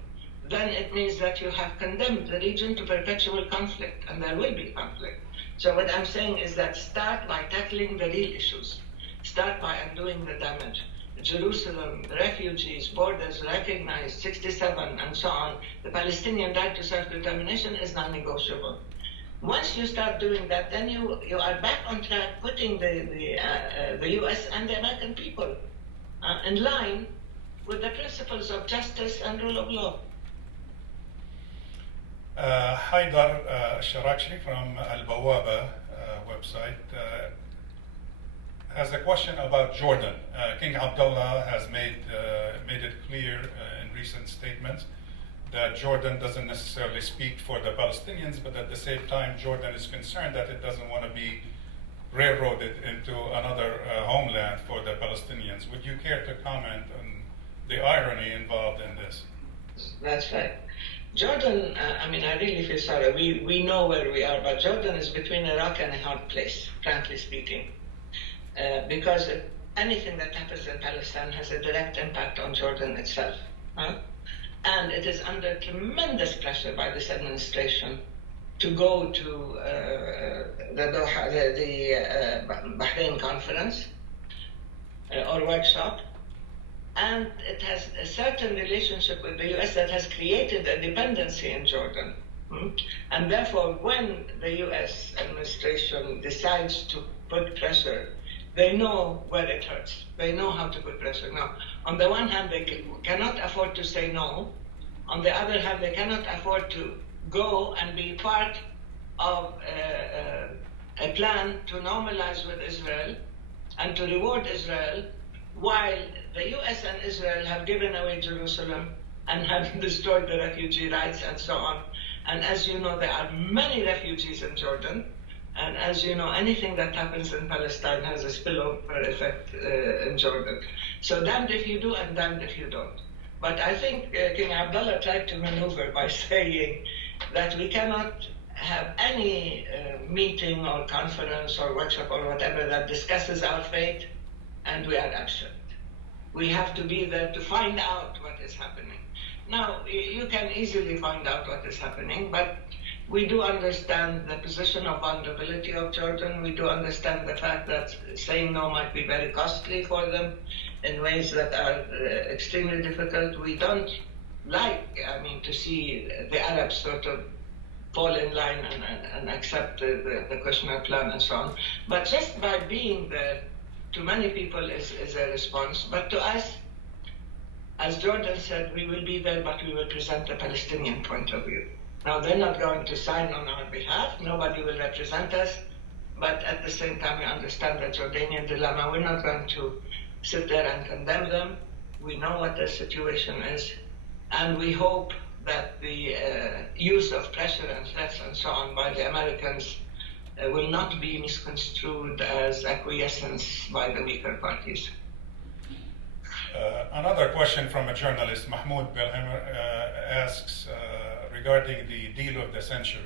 then it means that you have condemned the region to perpetual conflict, and there will be conflict. So what I'm saying is that start by tackling the real issues. Start by undoing the damage. Jerusalem, refugees, borders recognized, 67, and so on. The Palestinian right to self-determination is non-negotiable. Once you start doing that, then you are back on track, putting the U.S. and the American people in line with the principles of justice and rule of law. Haydar Sharakshi from Al-Bawaba website has a question about Jordan. King Abdullah has made it clear in recent statements that Jordan doesn't necessarily speak for the Palestinians, but at the same time, Jordan is concerned that it doesn't want to be railroaded into another homeland for the Palestinians. Would you care to comment on the irony involved in this? That's right. Jordan, I really feel sorry. We know where we are, but Jordan is between a rock and a hard place, frankly speaking. Because anything that happens in Palestine has a direct impact on Jordan itself. And it is under tremendous pressure by this administration to go to the Bahrain conference or workshop. And it has a certain relationship with the U.S. that has created a dependency in Jordan. And therefore, when the U.S. administration decides to put pressure, they know where it hurts. They know how to put pressure. Now, on the one hand, they cannot afford to say no. On the other hand, they cannot afford to go and be part of a plan to normalize with Israel and to reward Israel, while the U.S. and Israel have given away Jerusalem and have destroyed the refugee rights and so on. And as you know, there are many refugees in Jordan. And as you know, anything that happens in Palestine has a spillover effect in Jordan. So damned if you do and damned if you don't. But I think King Abdullah tried to maneuver by saying that we cannot have any meeting or conference or workshop or whatever that discusses our fate and we are absent. We have to be there to find out what is happening. Now, you can easily find out what is happening, but we do understand the position of vulnerability of Jordan. We do understand the fact that saying no might be very costly for them in ways that are extremely difficult. We don't like, to see the Arabs sort of fall in line and accept the Kushner Plan and so on. But just by being there, to many people is a response. But to us, as Jordan said, we will be there, but we will present a Palestinian point of view. Now, they're not going to sign on our behalf. Nobody will represent us. But at the same time, we understand the Jordanian dilemma. We're not going to sit there and condemn them. We know what their situation is. And we hope that the use of pressure and threats and so on by the Americans will not be misconstrued as acquiescence by the weaker parties. Another question from a journalist, Mahmoud Belhammer, asks regarding the deal of the century.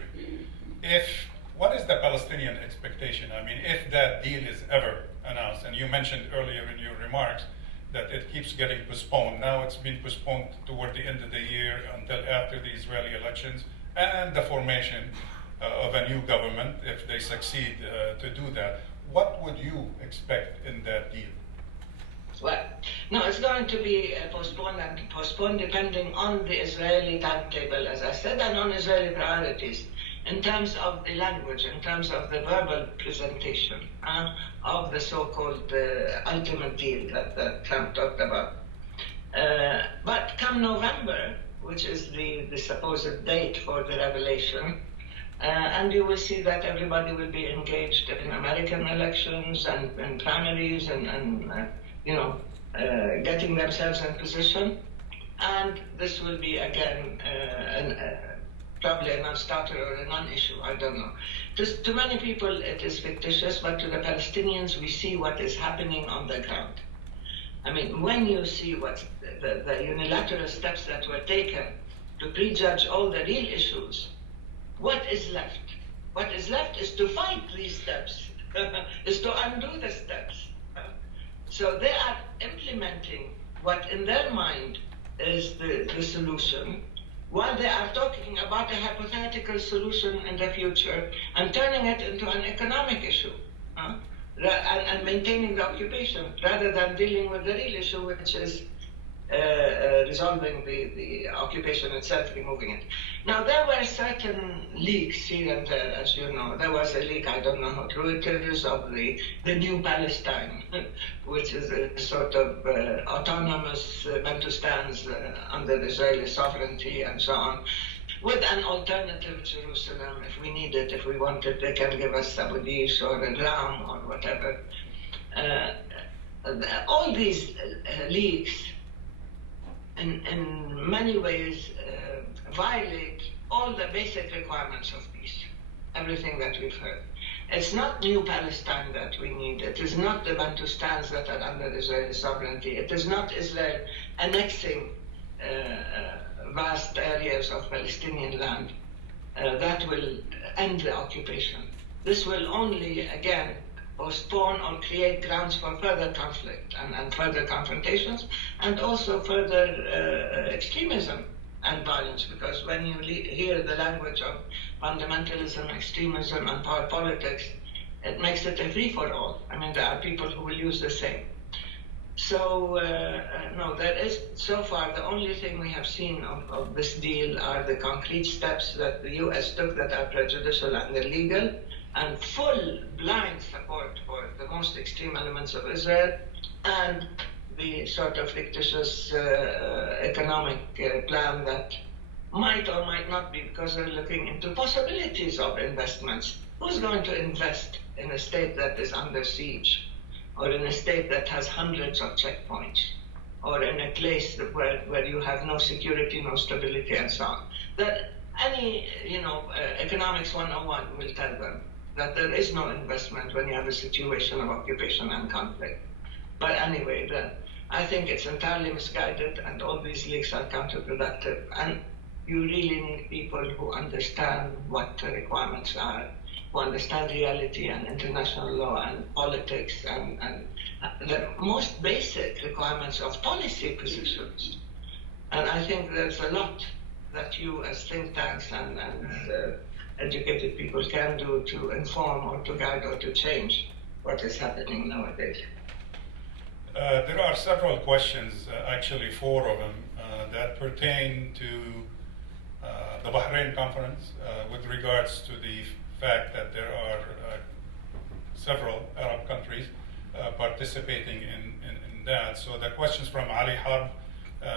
What is the Palestinian expectation? I mean, if that deal is ever announced, and you mentioned earlier in your remarks that it keeps getting postponed. Now it's been postponed toward the end of the year until after the Israeli elections and the formation of a new government, if they succeed to do that. What would you expect in that deal? Well, no, it's going to be postponed depending on the Israeli timetable, as I said, and on Israeli priorities in terms of the language, in terms of the verbal presentation of the so-called ultimate deal that Trump talked about. But come November, which is the supposed date for the revelation, and you will see that everybody will be engaged in American elections and primaries and getting themselves in position. And this will be, again, probably a non-starter or a non-issue, I don't know. To many people, it is fictitious, but to the Palestinians, we see what is happening on the ground. I mean, when you see what the unilateral steps that were taken to prejudge all the real issues, what is left? What is left is to fight these steps, is to undo the steps. So they are implementing what in their mind is the solution, while they are talking about a hypothetical solution in the future and turning it into an economic issue and maintaining the occupation rather than dealing with the real issue, which is resolving the occupation itself, removing it. Now, there were certain leaks here and there, as you know. There was a leak, I don't know how true it is, of the new Palestine, which is a sort of autonomous Bantustans under Israeli sovereignty and so on, with an alternative Jerusalem. If we need it, if we want it, they can give us Abu Dish or a Ram or whatever. All these leaks in many ways violate all the basic requirements of peace, everything that we've heard. It's not new Palestine that we need. It is not the Bantustans that are under Israeli sovereignty. It is not Israel annexing vast areas of Palestinian land that will end the occupation. This will only, again, postpone or create grounds for further conflict and further confrontations, and also further extremism and violence, because when you hear the language of fundamentalism, extremism, and power politics, it makes it a free-for-all. I mean, there are people who will use the same. So, no, there is, so far, the only thing we have seen of this deal are the concrete steps that the U.S. took that are prejudicial and illegal, and full blind support for the most extreme elements of Israel, and the sort of fictitious economic plan that might or might not be, because they're looking into possibilities of investments. Who's going to invest in a state that is under siege, or in a state that has hundreds of checkpoints, or in a place where you have no security, no stability, and so on? That any, economics 101 will tell them that there is no investment when you have a situation of occupation and conflict. But anyway, I think it's entirely misguided, and all these leaks are counterproductive. And you really need people who understand what the requirements are, who understand reality and international law and politics and the most basic requirements of policy positions. And I think there's a lot that you as think tanks and educated people can do to inform or to guide or to change what is happening nowadays. There are several questions, actually 4 of them, that pertain to the Bahrain conference with regards to the fact that there are several Arab countries participating in that. So the questions from Ali Harb,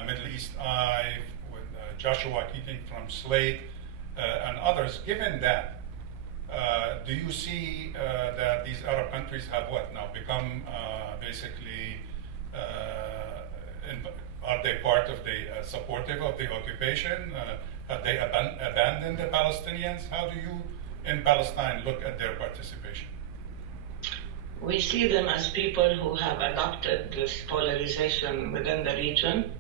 Middle East Eye, with Joshua Keating from Slate, and others. Given that, do you see that these Arab countries have become basically, are they part of the supportive of the occupation? Have they abandoned the Palestinians? How do you in Palestine look at their participation? We see them as people who have adopted this polarization within the region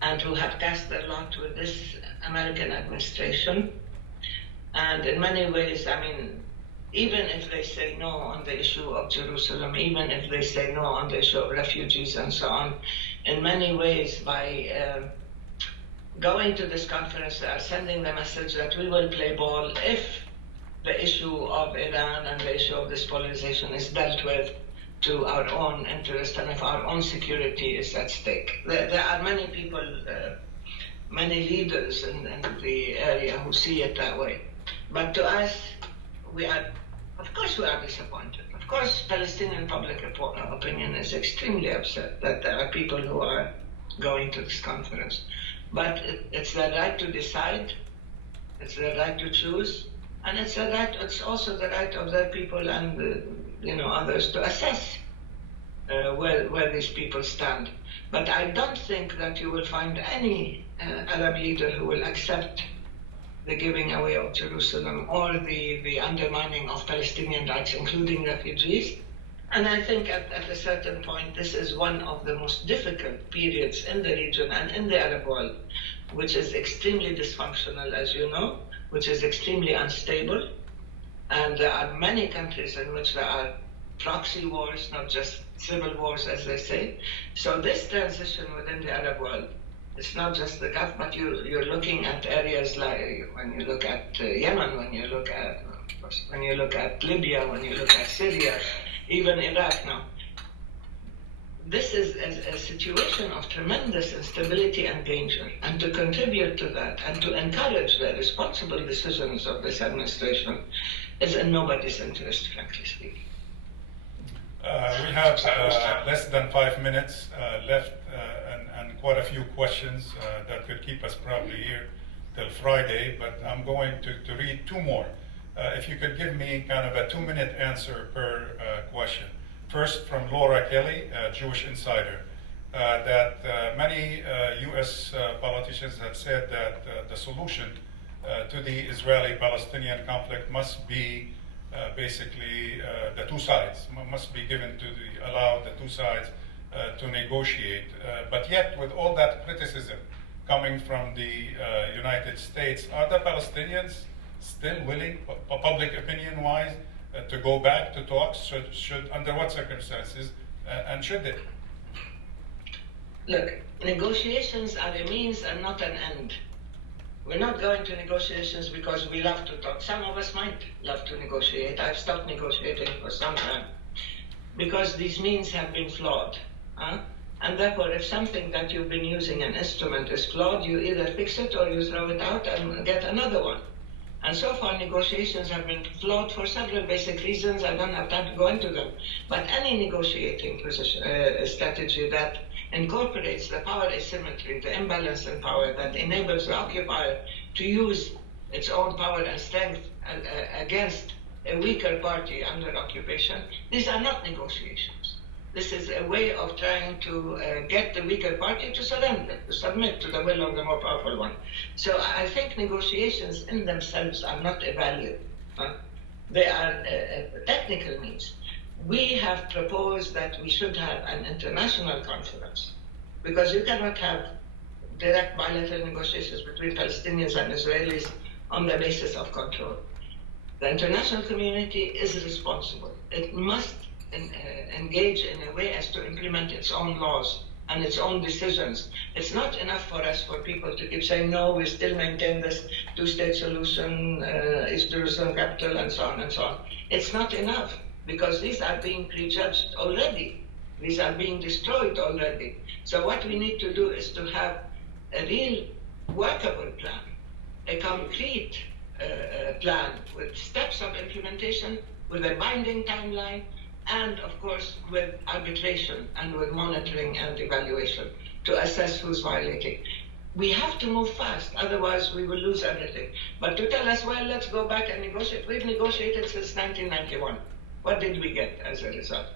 and who have cast their lot with this American administration. And in many ways, I mean, even if they say no on the issue of Jerusalem, even if they say no on the issue of refugees and so on, in many ways, by going to this conference, they are sending the message that we will play ball if the issue of Iran and the issue of this polarization is dealt with to our own interest and if our own security is at stake. There are many people, many leaders in the area who see it that way. But to us, of course we are disappointed. Of course, Palestinian public opinion is extremely upset that there are people who are going to this conference. But it's their right to decide, it's their right to choose, and it's also the right of their people and others to assess where these people stand. But I don't think that you will find any Arab leader who will accept the giving away of Jerusalem or the undermining of Palestinian rights, including refugees. And I think at a certain point, this is one of the most difficult periods in the region and in the Arab world, which is extremely dysfunctional, as you know, which is extremely unstable. And there are many countries in which there are proxy wars, not just civil wars, as they say. So this transition within the Arab world, it's not just the Gulf, but you're looking at areas like when you look at Yemen, when you look at Libya, when you look at Syria, even Iraq now. This is a situation of tremendous instability and danger, and to contribute to that and to encourage the responsible decisions of this administration is in nobody's interest, frankly speaking. We have less than 5 minutes left and quite a few questions that could keep us probably here till Friday, but I'm going to read two more. If you could give me kind of a 2-minute answer per question. First, from Laura Kelly, Jewish Insider, that many U.S. politicians have said that the solution to the Israeli-Palestinian conflict must be basically the two sides, must be given to allow the two sides to negotiate. But yet, with all that criticism coming from the United States, are the Palestinians still willing, public opinion-wise, to go back to talks? Should under what circumstances, and should they? Look, negotiations are a means and not an end. We're not going to negotiations because we love to talk. Some of us might love to negotiate. I've stopped negotiating for some time because these means have been flawed. And therefore, if something that you've been using, an instrument, is flawed, you either fix it or you throw it out and get another one. And so far, negotiations have been flawed for several basic reasons. I don't have time to go into them. But any negotiating strategy that incorporates the power asymmetry, the imbalance in power, that enables the occupier to use its own power and strength against a weaker party under occupation, these are not negotiations. This is a way of trying to get the weaker party to surrender, to submit to the will of the more powerful one. So I think negotiations in themselves are not a value. They are a technical means. We have proposed that we should have an international conference because you cannot have direct bilateral negotiations between Palestinians and Israelis on the basis of control. The international community is responsible. It must engage in a way as to implement its own laws and its own decisions. It's not enough for us, for people to keep saying, no, we still maintain this two-state solution, East Jerusalem capital, and so on and so on. It's not enough because these are being prejudged already. These are being destroyed already. So what we need to do is to have a real workable plan, a concrete plan with steps of implementation, with a binding timeline, and of course with arbitration and with monitoring and evaluation to assess who's violating. We have to move fast, otherwise we will lose everything. But to tell us, well, let's go back and negotiate. We've negotiated since 1991. What did we get as a result?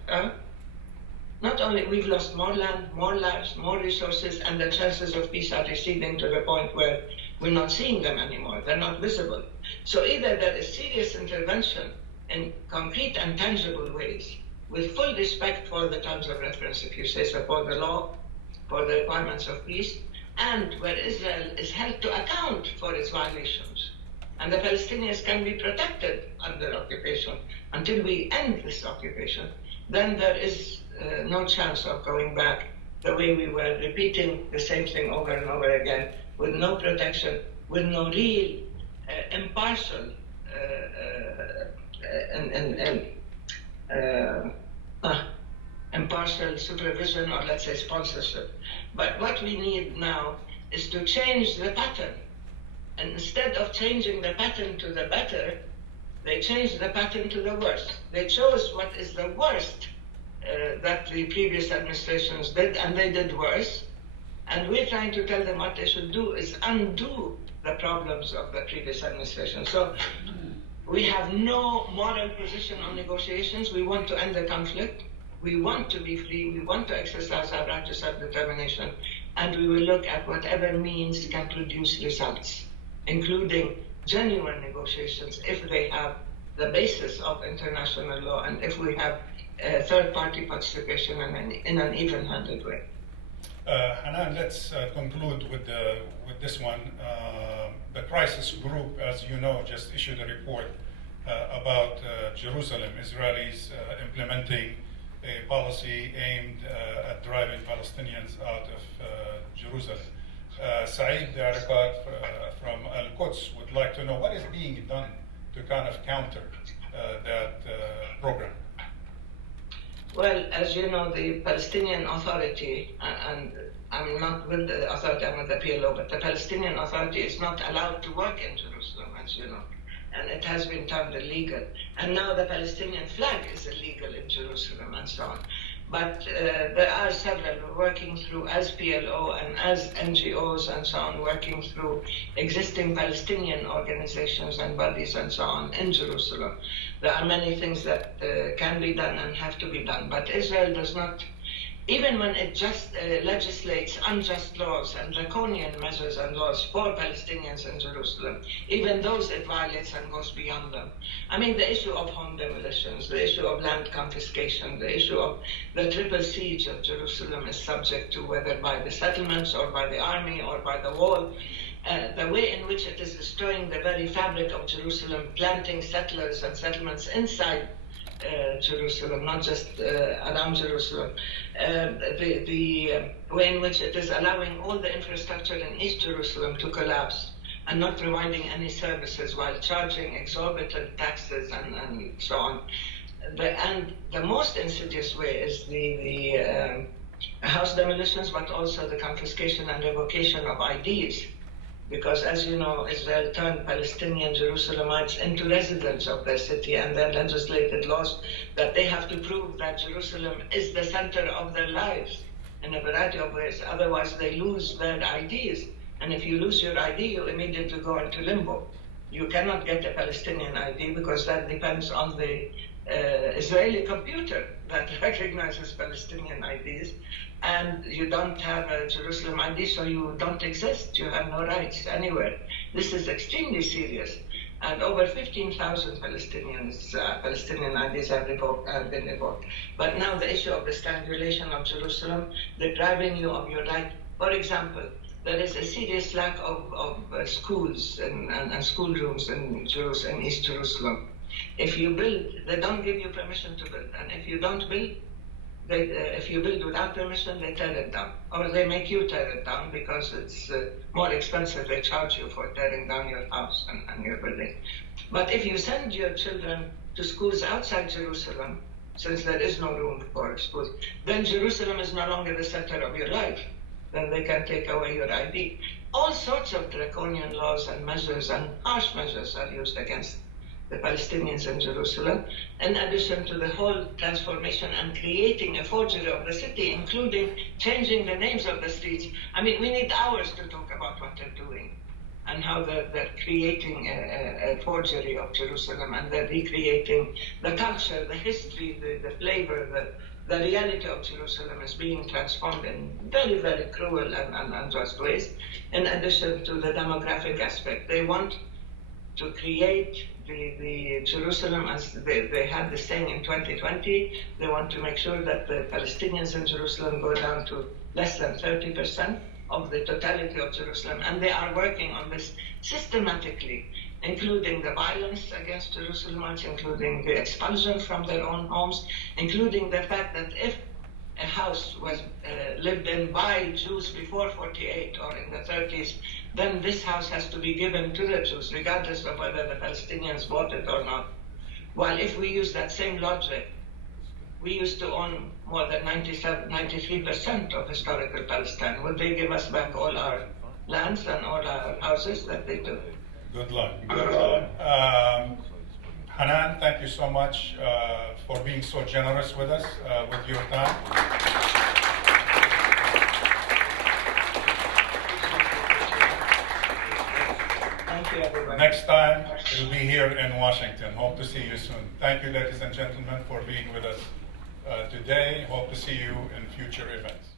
Not only we've lost more land, more lives, more resources, and the chances of peace are receding to the point where We're not seeing them anymore. They're not visible. So either there is serious intervention in concrete and tangible ways, with full respect for the terms of reference, if you say so, for the law, for the requirements of peace, and where Israel is held to account for its violations. And the Palestinians can be protected under occupation until we end this occupation. Then there is no chance of going back the way we were repeating the same thing over and over again, with no protection, with no real impartial impartial supervision, or let's say sponsorship. But what we need now is to change the pattern. And instead of changing the pattern to the better, they changed the pattern to the worse. They chose what is the worst that the previous administrations did, and they did worse. And we're trying to tell them what they should do is undo the problems of the previous administration. So we have no moral position on negotiations. We want to end the conflict. We want to be free. We want to exercise our right to self-determination. And we will look at whatever means can produce results, including genuine negotiations if they have the basis of international law and if we have third-party participation in an even-handed way. Hanan, let's conclude with this one. The crisis group, as you know, just issued a report about Jerusalem, Israelis implementing a policy aimed at driving Palestinians out of Jerusalem. Saeed Arakat from Al-Quds would like to know what is being done to kind of counter that program. Well, as you know, the Palestinian Authority, and I'm not with the authority, I'm with the PLO, but the Palestinian Authority is not allowed to work in Jerusalem, as you know, and it has been termed illegal. And now the Palestinian flag is illegal in Jerusalem and so on. But there are several working through, as PLO and as NGOs and so on, working through existing Palestinian organizations and bodies and so on in Jerusalem. There are many things that can be done and have to be done, but Israel does not, even when it just legislates unjust laws and draconian measures and laws for Palestinians in Jerusalem, even those it violates and goes beyond them. I mean, the issue of home demolitions, the issue of land confiscation, the issue of the triple siege of Jerusalem is subject to whether by the settlements or by the army or by the wall. The way in which it is destroying the very fabric of Jerusalem, planting settlers and settlements inside Jerusalem, not just around Jerusalem. The way in which it is allowing all the infrastructure in East Jerusalem to collapse and not providing any services while charging exorbitant taxes and so on. And the most insidious way is the house demolitions, but also the confiscation and revocation of IDs. Because, as you know, Israel turned Palestinian Jerusalemites into residents of their city and then legislated laws that they have to prove that Jerusalem is the center of their lives in a variety of ways. Otherwise, they lose their IDs. And if you lose your ID, you immediately go into limbo. You cannot get a Palestinian ID because that depends on the Israeli computer that recognizes Palestinian IDs. And you don't have a Jerusalem ID, so you don't exist. You have no rights anywhere. This is extremely serious. And over 15,000 Palestinian IDs have been revoked. But now the issue of the strangulation of Jerusalem, depriving you of your right. For example, there is a serious lack of schools and schoolrooms in East Jerusalem. If you build, they don't give you permission to build. And if you don't build, if you build without permission, they tear it down. Or they make you tear it down because it's more expensive. They charge you for tearing down your house and your building. But if you send your children to schools outside Jerusalem, since there is no room for schools, then Jerusalem is no longer the center of your life. Then they can take away your ID. All sorts of draconian laws and measures and harsh measures are used against the Palestinians in Jerusalem, in addition to the whole transformation and creating a forgery of the city, including changing the names of the streets. I mean, we need hours to talk about what they're doing. and how they're creating a forgery of Jerusalem, and they're recreating the culture, the history, the flavor, the reality of Jerusalem is being transformed in very, very cruel and unjust ways. In addition to the demographic aspect, they want to create the Jerusalem as they had the saying in 2020. They want to make sure that the Palestinians in Jerusalem go down to less than 30% of the totality of Jerusalem, and they are working on this systematically, including the violence against Jerusalemites, including the expulsion from their own homes, including the fact that if a house was lived in by Jews before 48 or in the 30s, then this house has to be given to the Jews, regardless of whether the Palestinians bought it or not. While if we use that same logic, we used to own more than 93% of historical Palestine. Would they give us back all our lands and all our houses that they took? Good luck. Good luck. Hanan, thank you so much for being so generous with us, with your time. Thank you, everybody. Next time, we'll be here in Washington. Hope to see you soon. Thank you, ladies and gentlemen, for being with us today. Hope to see you in future events.